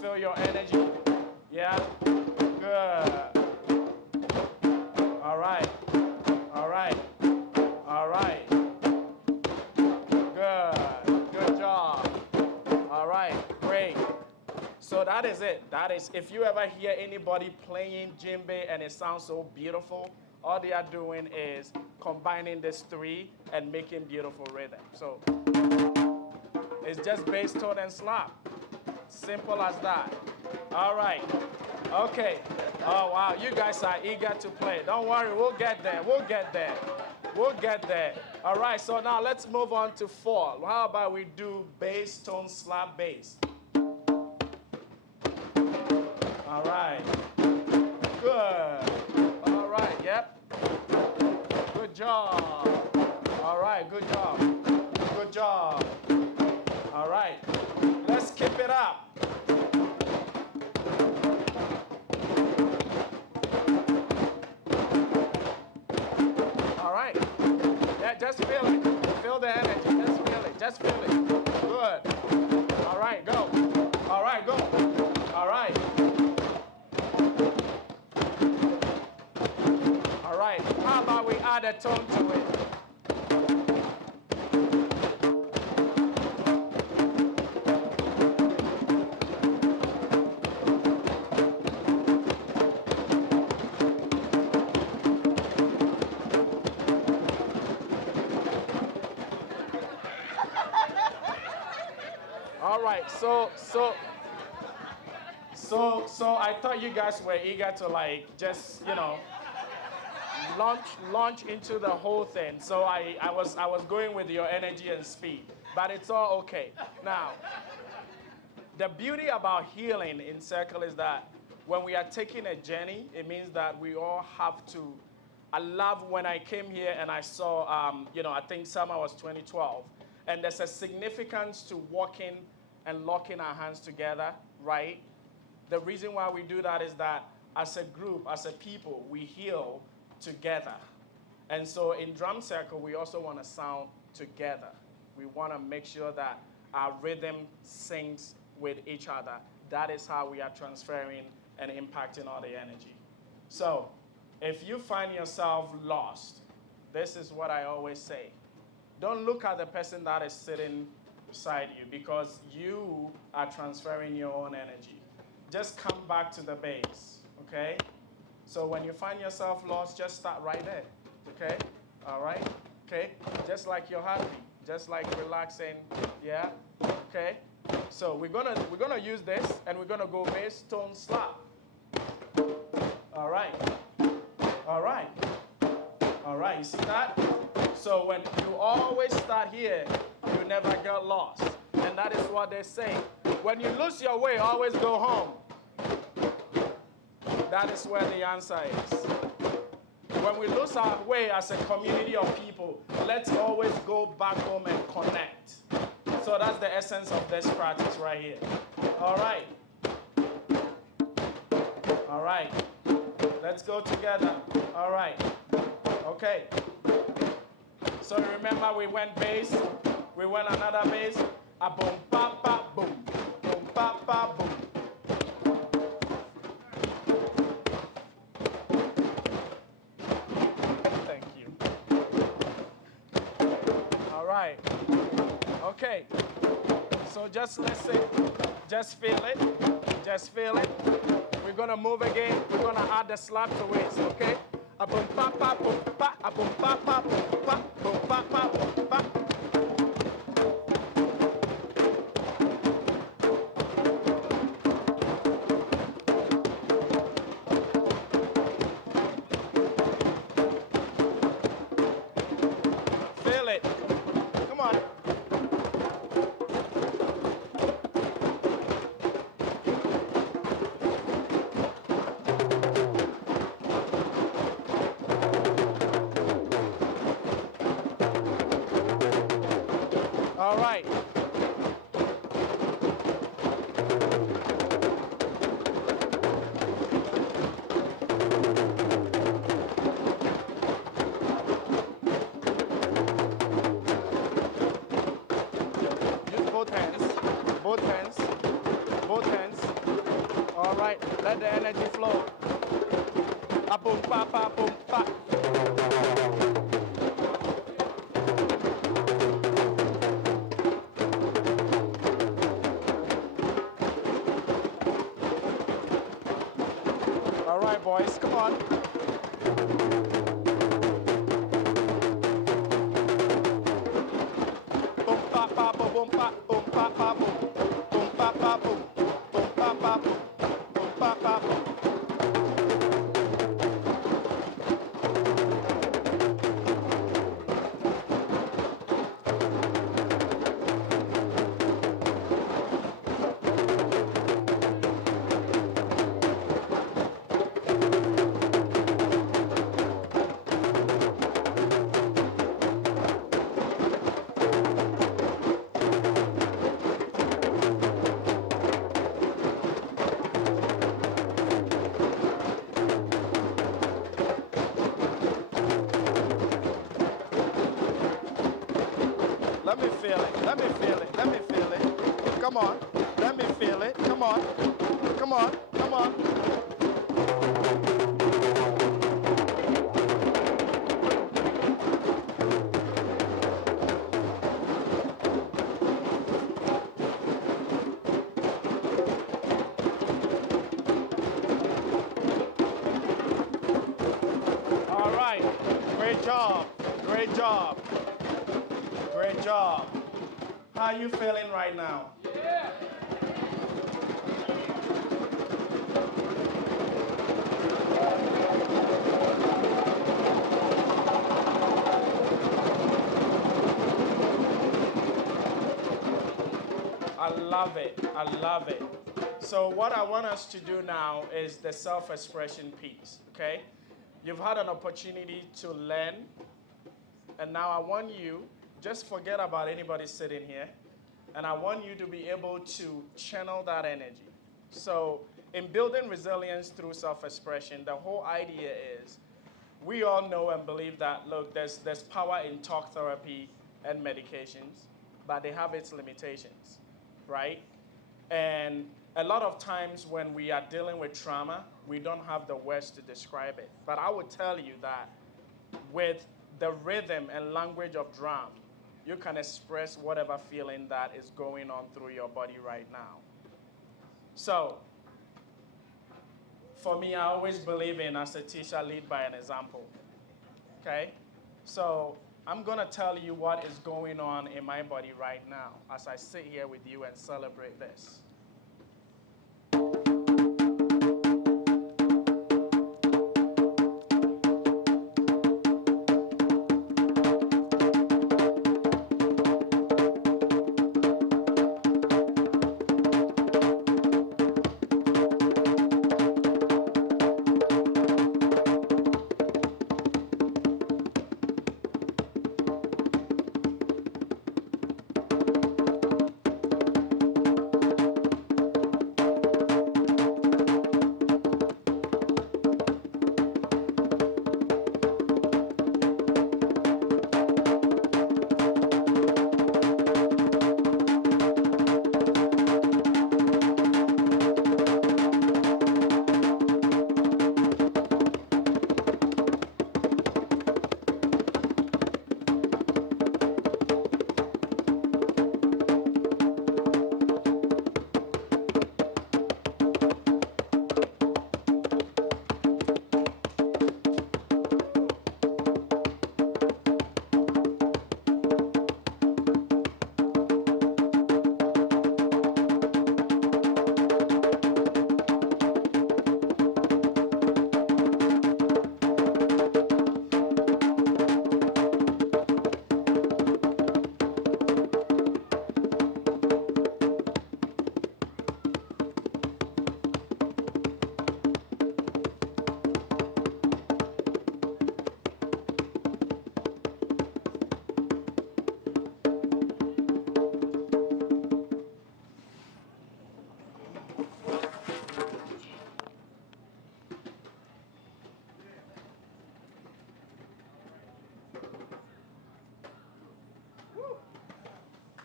Feel your energy. Yeah? Good. All right. All right. All right. Good. Good job. All right. Great. So that is it. That is, if you ever hear anybody playing djembe and it sounds so beautiful, all they are doing is combining these three and making beautiful rhythm. So it's just bass, tone, and slap. Simple as that. All right. Okay. Oh, wow. You guys are eager to play. Don't worry. We'll get there. We'll get there. We'll get there. All right. So now let's move on to 4. How about we do bass, tone, slap, bass? All right. Good. All right. Yep. Good job. All right. Good job. Good job. All right. Let's keep it up. All right. Yeah, just feel it. Feel the energy. Just feel it. Just feel it. Good. All right. Go. All right. Go. All right. All right. How about we add a tone to it? All right, so I thought you guys were eager to just launch into the whole thing. So I was going with your energy and speed, but it's all okay. Now, the beauty about healing in circle is that when we are taking a journey, it means that we all have to. I love when I came here and I saw, I think summer was 2012. And there's a significance to walking and locking our hands together, right? The reason why we do that is that as a group, as a people, we heal together. And so in drum circle, we also want to sound together. We want to make sure that our rhythm syncs with each other. That is how we are transferring and impacting all the energy. So if you find yourself lost, this is what I always say. Don't look at the person that is sitting beside you because you are transferring your own energy. Just come back to the base, okay? So when you find yourself lost, just start right there, okay? All right? Okay? Just like your heartbeat, just like relaxing, yeah? Okay? So we're gonna use this and we're gonna go bass, tone, slap. All right. All right. All right, you see that? So when you always start here, you never get lost. And that is what they say. When you lose your way, always go home. That is where the answer is. when we lose our way as a community of people, let's always go back home and connect. So that's the essence of this practice right here. All right. All right. Let's go together. All right. Okay. So remember we went bass, we went another bass, a boom, pa, pa, boom, boom, pa, pa, boom. Thank you. All right. Okay. So just listen, just feel it, just feel it. We're gonna move again. We're gonna add the slap to it, okay? A boom pa pa boom pa, a boom pa pa boom pa, boom pa pa boom pa. Feel it. Come on. All right. Use both hands, both hands, both hands. All right, let the energy flow. A boom pa pa boom pa. All right, boys, come on. Boom pa pa boom pa boom pa pa boom boom pa pa boom boom pa pa boom boom pa pa boom. Let me feel it, let me feel it, let me feel it. Come on, let me feel it. Come on, come on, come on. All right, great job, great job. Great job. How are you feeling right now? Yeah. I love it. I love it. So what I want us to do now is the self-expression piece, okay? You've had an opportunity to learn, and now I want you, just forget about anybody sitting here, and I want you to be able to channel that energy. So in building resilience through self-expression, the whole idea is we all know and believe that, look, there's power in talk therapy and medications, but they have its limitations, right? And a lot of times when we are dealing with trauma, we don't have the words to describe it. But I would tell you that with the rhythm and language of drum, you can express whatever feeling that is going on through your body right now. So, for me, I always believe in, as a teacher, lead by an example, okay? So, I'm gonna tell you what is going on in my body right now as I sit here with you and celebrate this.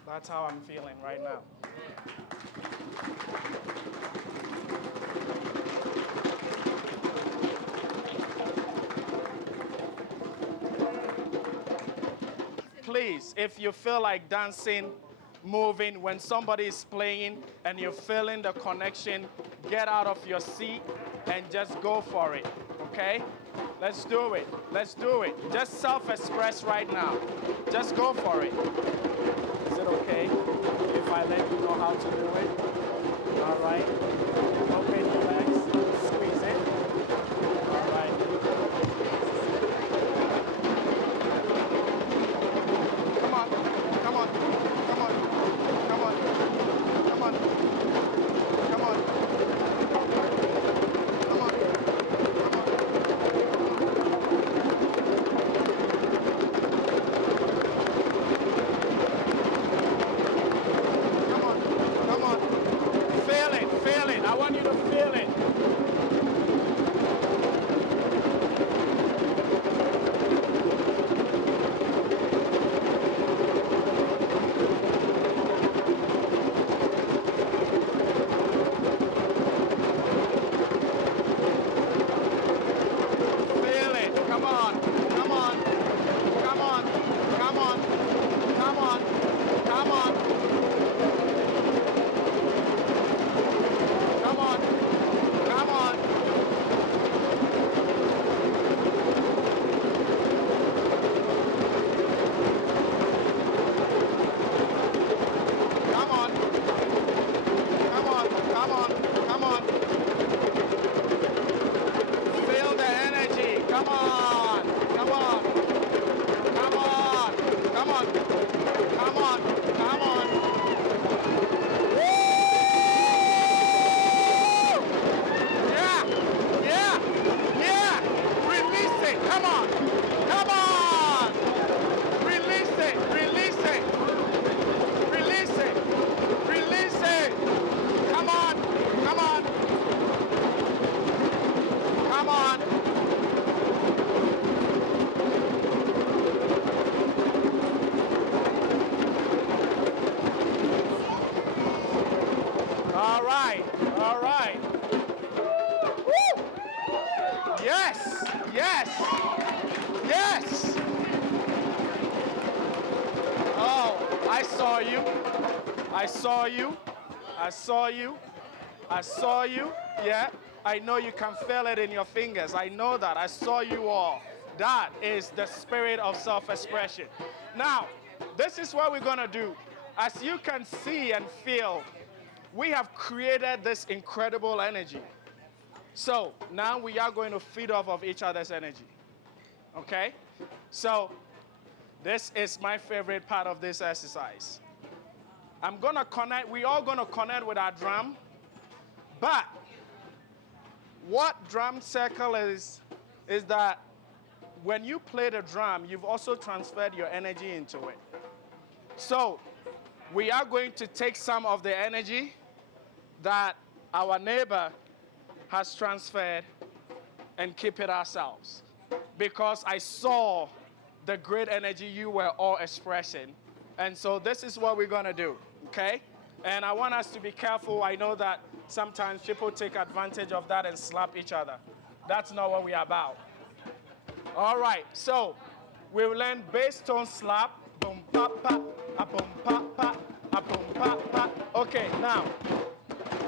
That's how I'm feeling right now. Please, if you feel like dancing, moving, when somebody is playing and you're feeling the connection, get out of your seat and just go for it, okay? Let's do it. Let's do it. Just self-express right now. Just go for it. Is it okay if I let you know how to do it? All right. Open your legs. Squeeze it. All right. Come on. Come on. Come on. Come on. Come on. Come on. Come on. Come on. Feel it. Feel it. I want you to feel it. Feel it. Come on. Come on. Come on. Come on. Come on. Come on. Come on. Come on. Come on. Come on. Come on. Come on. Feel the energy. Come on. Come on. Come on. Come on. Come on. Come on. Woo! Yeah. Yeah. Yeah. Release it. Come on. Come on. Release it. Release it. Release it. Release it. Come on. Come on. Come on. All right. All right. Woo! Yes. Yes. Yes. Oh, I saw you. I saw you. I saw you. I saw you. Yeah. I know you can feel it in your fingers. I know that. I saw you all. That is the spirit of self-expression. Now, this is what we're going to do. As you can see and feel, we have created this incredible energy. So now we are going to feed off of each other's energy. Okay? So this is my favorite part of this exercise. I'm going to connect. We're all going to connect with our drum. But what drum circle is that when you play the drum, you've also transferred your energy into it. So we are going to take some of the energy that our neighbor has transferred and keep it ourselves. Because I saw the great energy you were all expressing. And so this is what we're going to do, okay? And I want us to be careful. I know that sometimes people take advantage of that and slap each other. That's not what we're about. All right, so we will learn bass tone slap. Boom, pa, pa, a boom, pa, pa, a boom, pa, pa. Okay, now,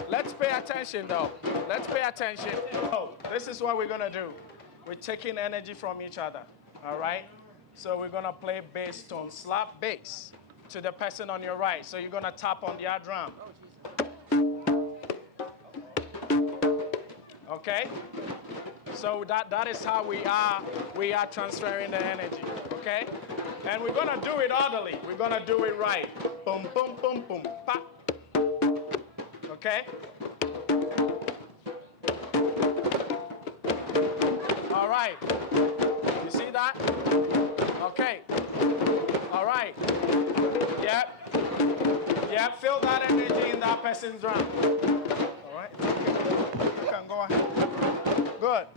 let's pay attention though. Let's pay attention. Oh, this is what we're going to do. We're taking energy from each other, all right? So we're going to play bass tone slap bass to the person on your right. So you're going to tap on their drum. Okay? So that is how we are transferring the energy, okay? And we're gonna do it orderly. We're gonna do it right. Boom, boom, boom, boom, pa. Okay? All right. You see that? Okay. All right. Yep. Yep. Feel that energy in that person's drum. All right. You can go ahead. Good.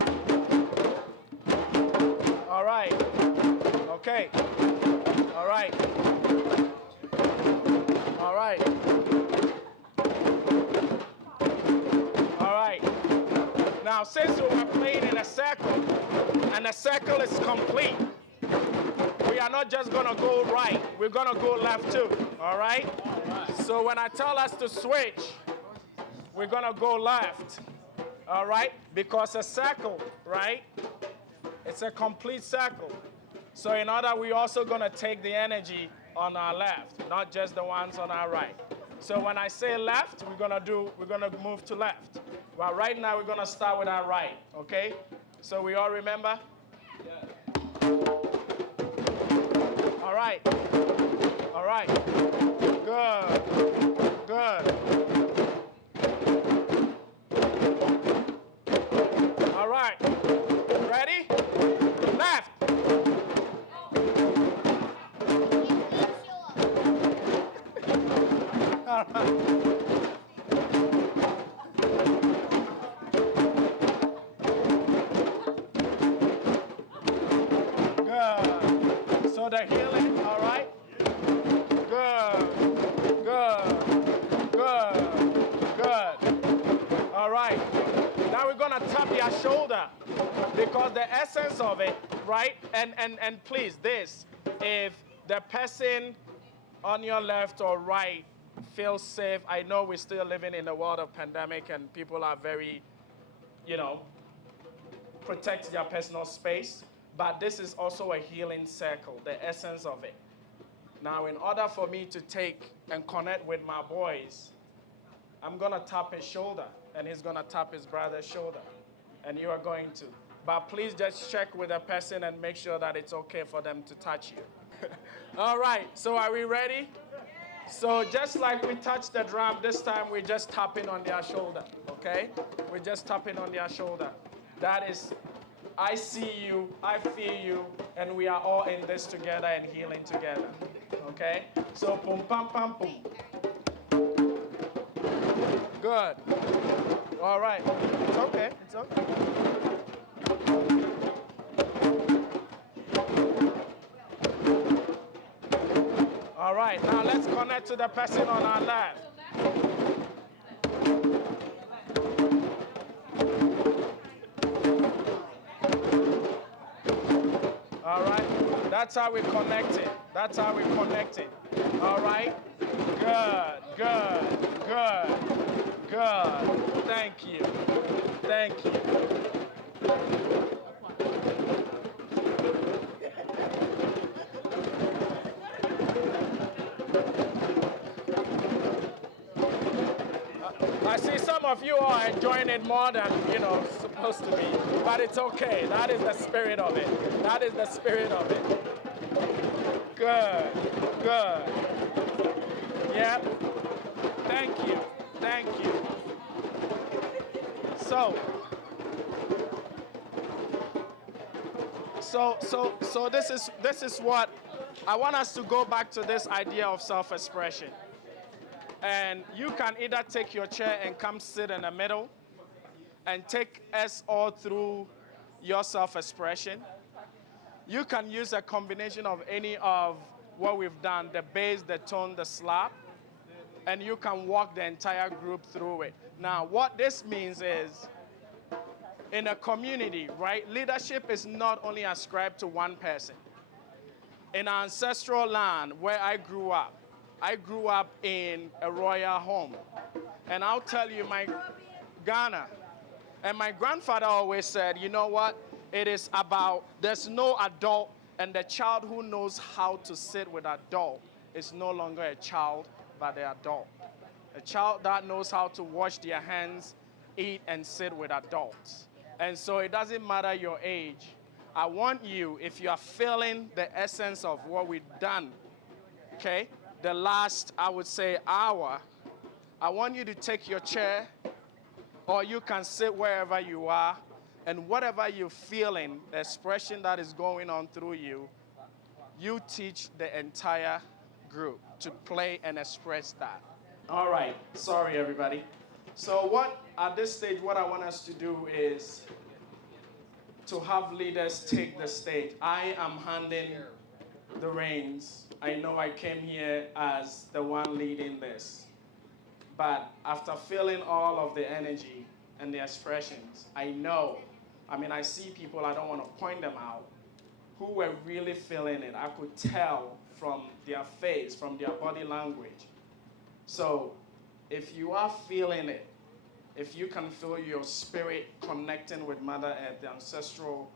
All right. Okay. All right. Now, since we were playing in a circle, and the circle is complete, we are not just going to go right. We're going to go left too, all right? So when I tell us to switch, we're going to go left, all right? Because a circle, right? It's a complete circle. So in order, we're also going to take the energy on our left, not just the ones on our right. So when I say left, we're going to move to left. Well, right now, we're going to start with our right, okay? So we all remember? Yeah. All right. All right. Good. Good. All right. Ready? Left. All right. Good. So the healing, all right? Good. Good. Good. Good. All right. Now we're going to tap your shoulder because the essence of it, right? And please, this, if the person on your left or right feels safe, I know we're still living in a world of pandemic and people are very, protect their personal space, but this is also a healing circle, the essence of it. Now, in order for me to take and connect with my boys, I'm going to tap his shoulder, and he's going to tap his brother's shoulder, and you are going to. But please just check with the person and make sure that it's okay for them to touch you. All right, so are we ready? So just like we touched the drum, this time we're just tapping on their shoulder, okay? We're just tapping on their shoulder. That is, I see you, I feel you, and we are all in this together and healing together, okay? So, pum, pam, pam, pum. Good. All right. It's okay. It's okay. All right. Now let's connect to the person on our left. All right. That's how we connect it. That's how we connect it. All right. Good. Good. Good. Good. Thank you. Thank you. I see some of you are enjoying it more than, supposed to be. But it's okay. That is the spirit of it. That is the spirit of it. Good. Good. Yep. Thank you. Thank you. So this is what I want us to go back to, this idea of self-expression. And you can either take your chair and come sit in the middle and take us all through your self-expression. You can use a combination of any of what we've done, the bass, the tone, the slap, and you can walk the entire group through it. Now, what this means is, in a community, right, leadership is not only ascribed to one person. In our ancestral land where I grew up in a royal home. And I'll tell you, my Ghana, and my grandfather always said, you know what? It is about, there's no adult, and the child who knows how to sit with adult is no longer a child, but the adult. A child that knows how to wash their hands, eat, and sit with adults. And so it doesn't matter your age. I want you, if you are feeling the essence of what we've done, okay, the last, I would say, hour, I want you to take your chair, or you can sit wherever you are, and whatever you're feeling, the expression that is going on through you, you teach the entire group to play and express that. All right. Sorry, everybody. So at this stage, what I want us to do is to have leaders take the stage. I am handing the reins. I know I came here as the one leading this. But after feeling all of the energy, and the expressions. I know. I mean, I see people, I don't want to point them out, who were really feeling it. I could tell from their face, from their body language. So if you are feeling it, if you can feel your spirit connecting with Mother Earth, the ancestral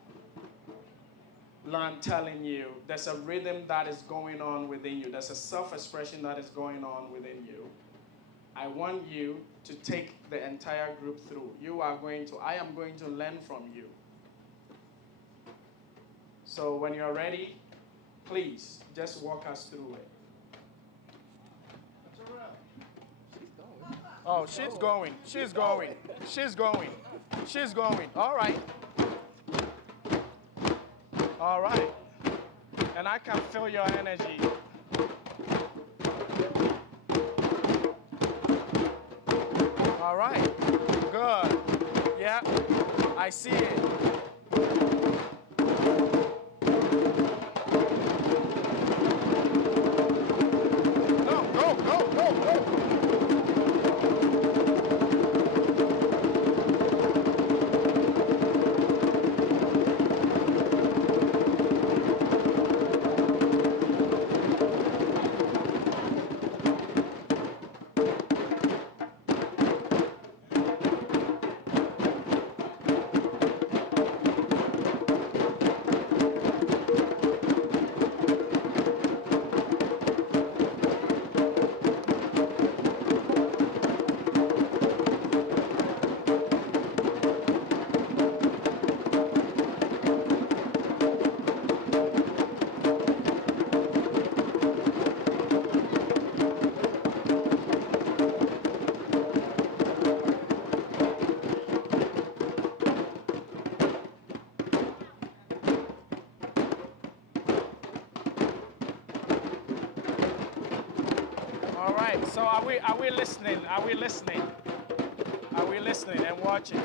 land telling you, there's a rhythm that is going on within you. There's a self-expression that is going on within you. I want you to take the entire group through. I am going to learn from you. So when you're ready, please just walk us through it. Oh, she's going. She's going. She's going. She's going. All right. All right. And I can feel your energy. All right. Good. Yeah. I see it. No, go, go, go, go. All right, so are we listening? Are we listening? Are we listening and watching?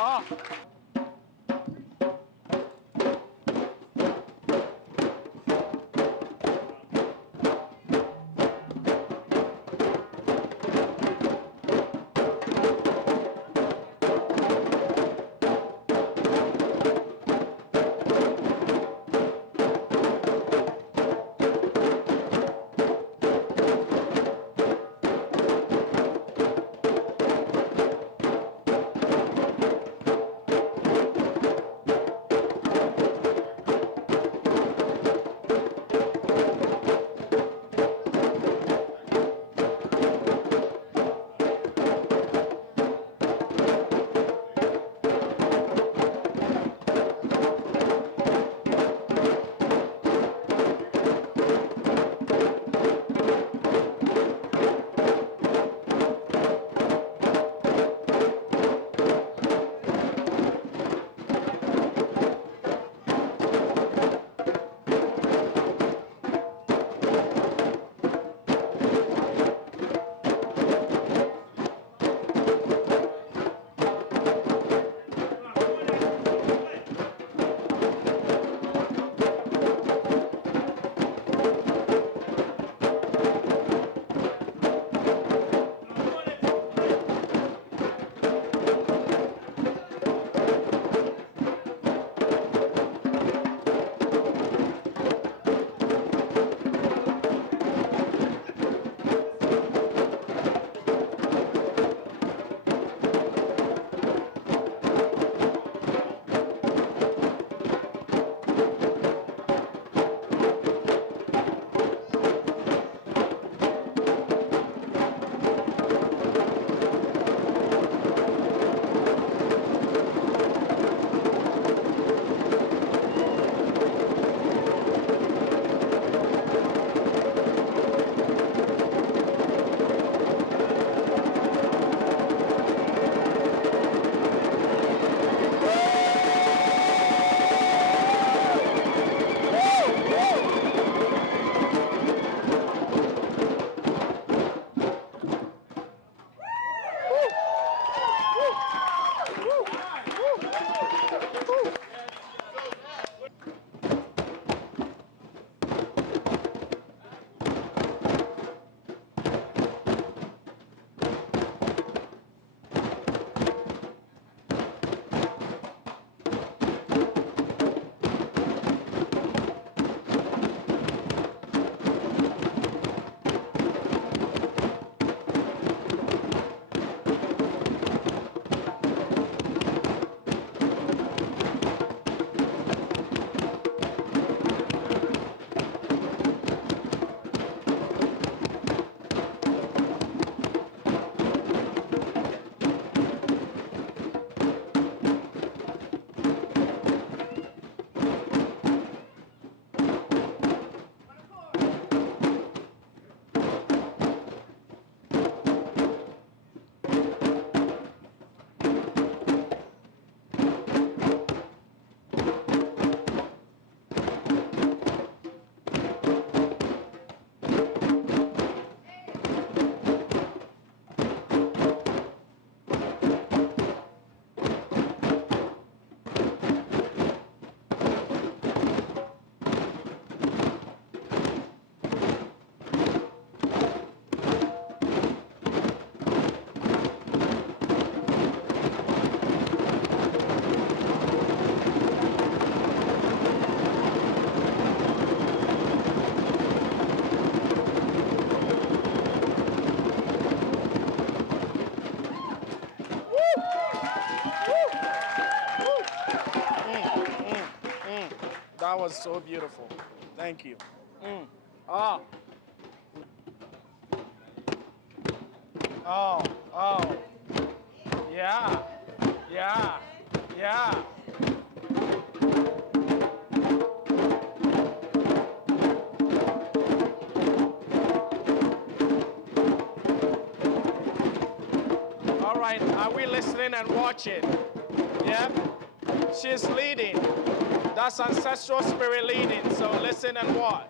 Oh. That was so beautiful. Thank you. Oh. Oh, oh. Yeah, yeah, yeah. All right, are we listening and watching? Yeah? She's leading. That's ancestral spirit leading, so listen and watch.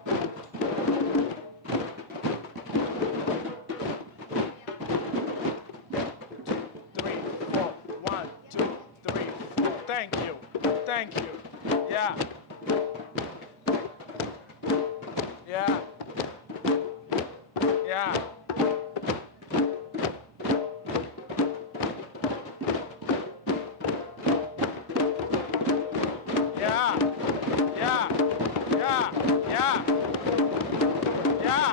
3, 4. 1, 2, 3, 4. Thank you. Thank you. Yeah. Yeah. Yeah. Yeah. Yeah. Yeah. Yeah. Yeah.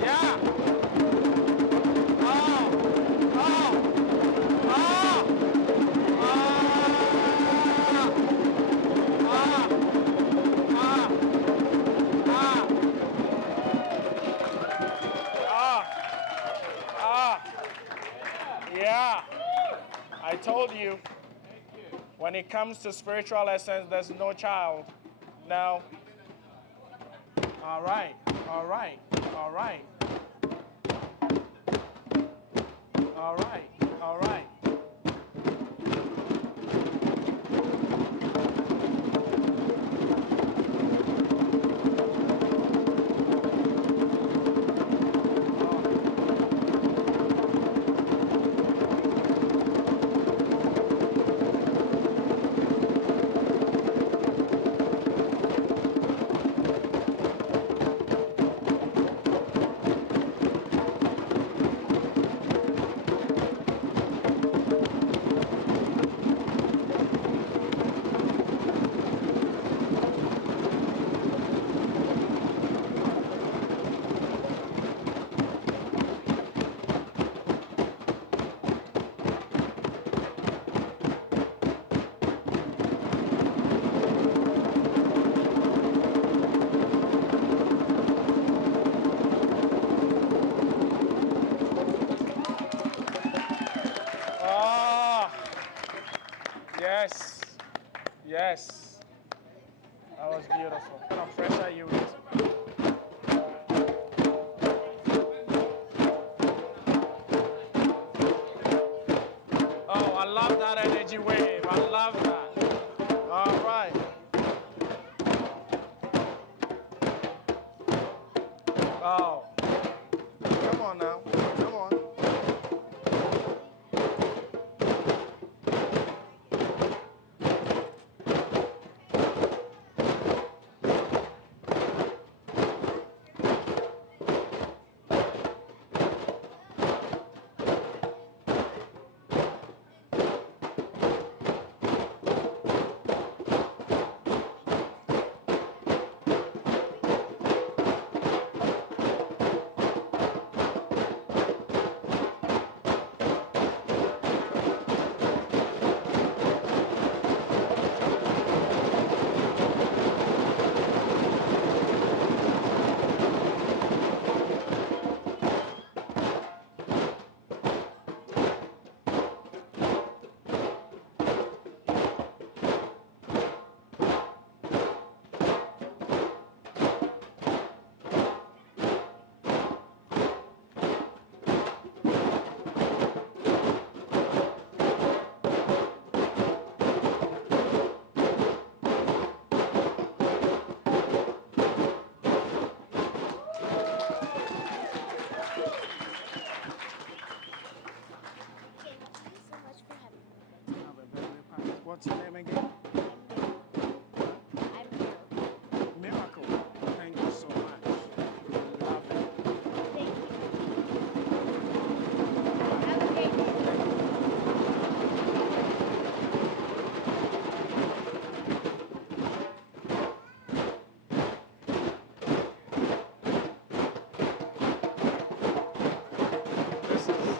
Yeah. Oh. Oh. Oh. Yeah, I told you, when it comes to spiritual lessons, there's no child. No. All right, all right, all right. All right, all right. Oh, yes, yes. That was beautiful. What kind of pressure you with? Oh, I love that energy wave. I love that. All right. Oh, come on now. Come on. What's your name again? Miracle. Thank you so much. Love it. This is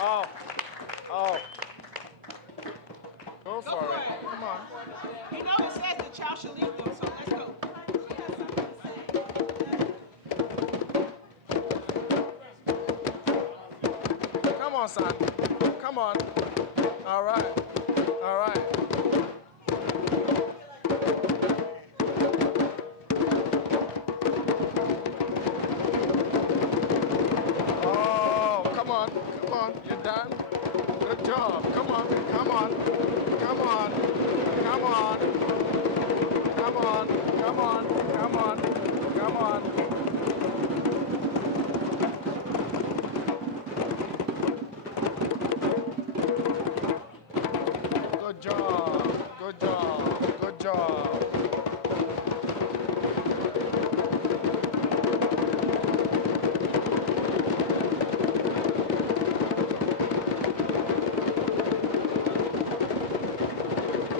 Oh, oh. Go for it. Come on. You know it says the child shall lead them, so let's go. Come on, son. Come on. All right. All right. Oh, come on. Come on. You're done. Good job. Come on. Come on. Come on. Come on. Come on. Come on. Come on. Come on. Good job. Good job. Good job.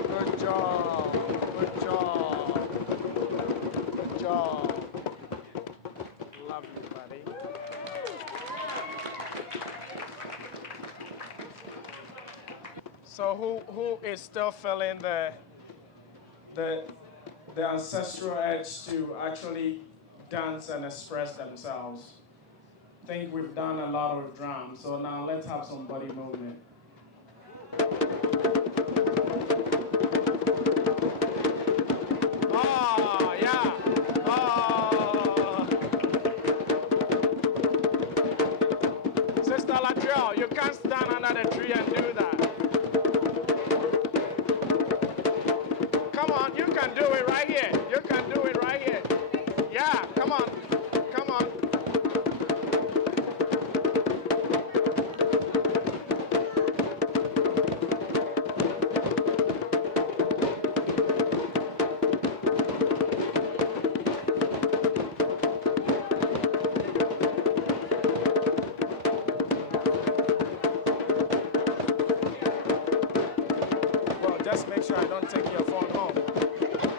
Good job. Good job. Good job. Love you, buddy. So who is still feeling the ancestral urge to actually dance and express themselves? I think we've done a lot of drums, so now let's have some body movement. Oh, yeah. Oh. Sister Latrell, you can't stand under the tree and do that. Come on, you can do it right here. You can do it right here. Yeah, come on. Come on. Well, just make sure I don't take your phone home.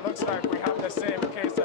Looks like we have the same case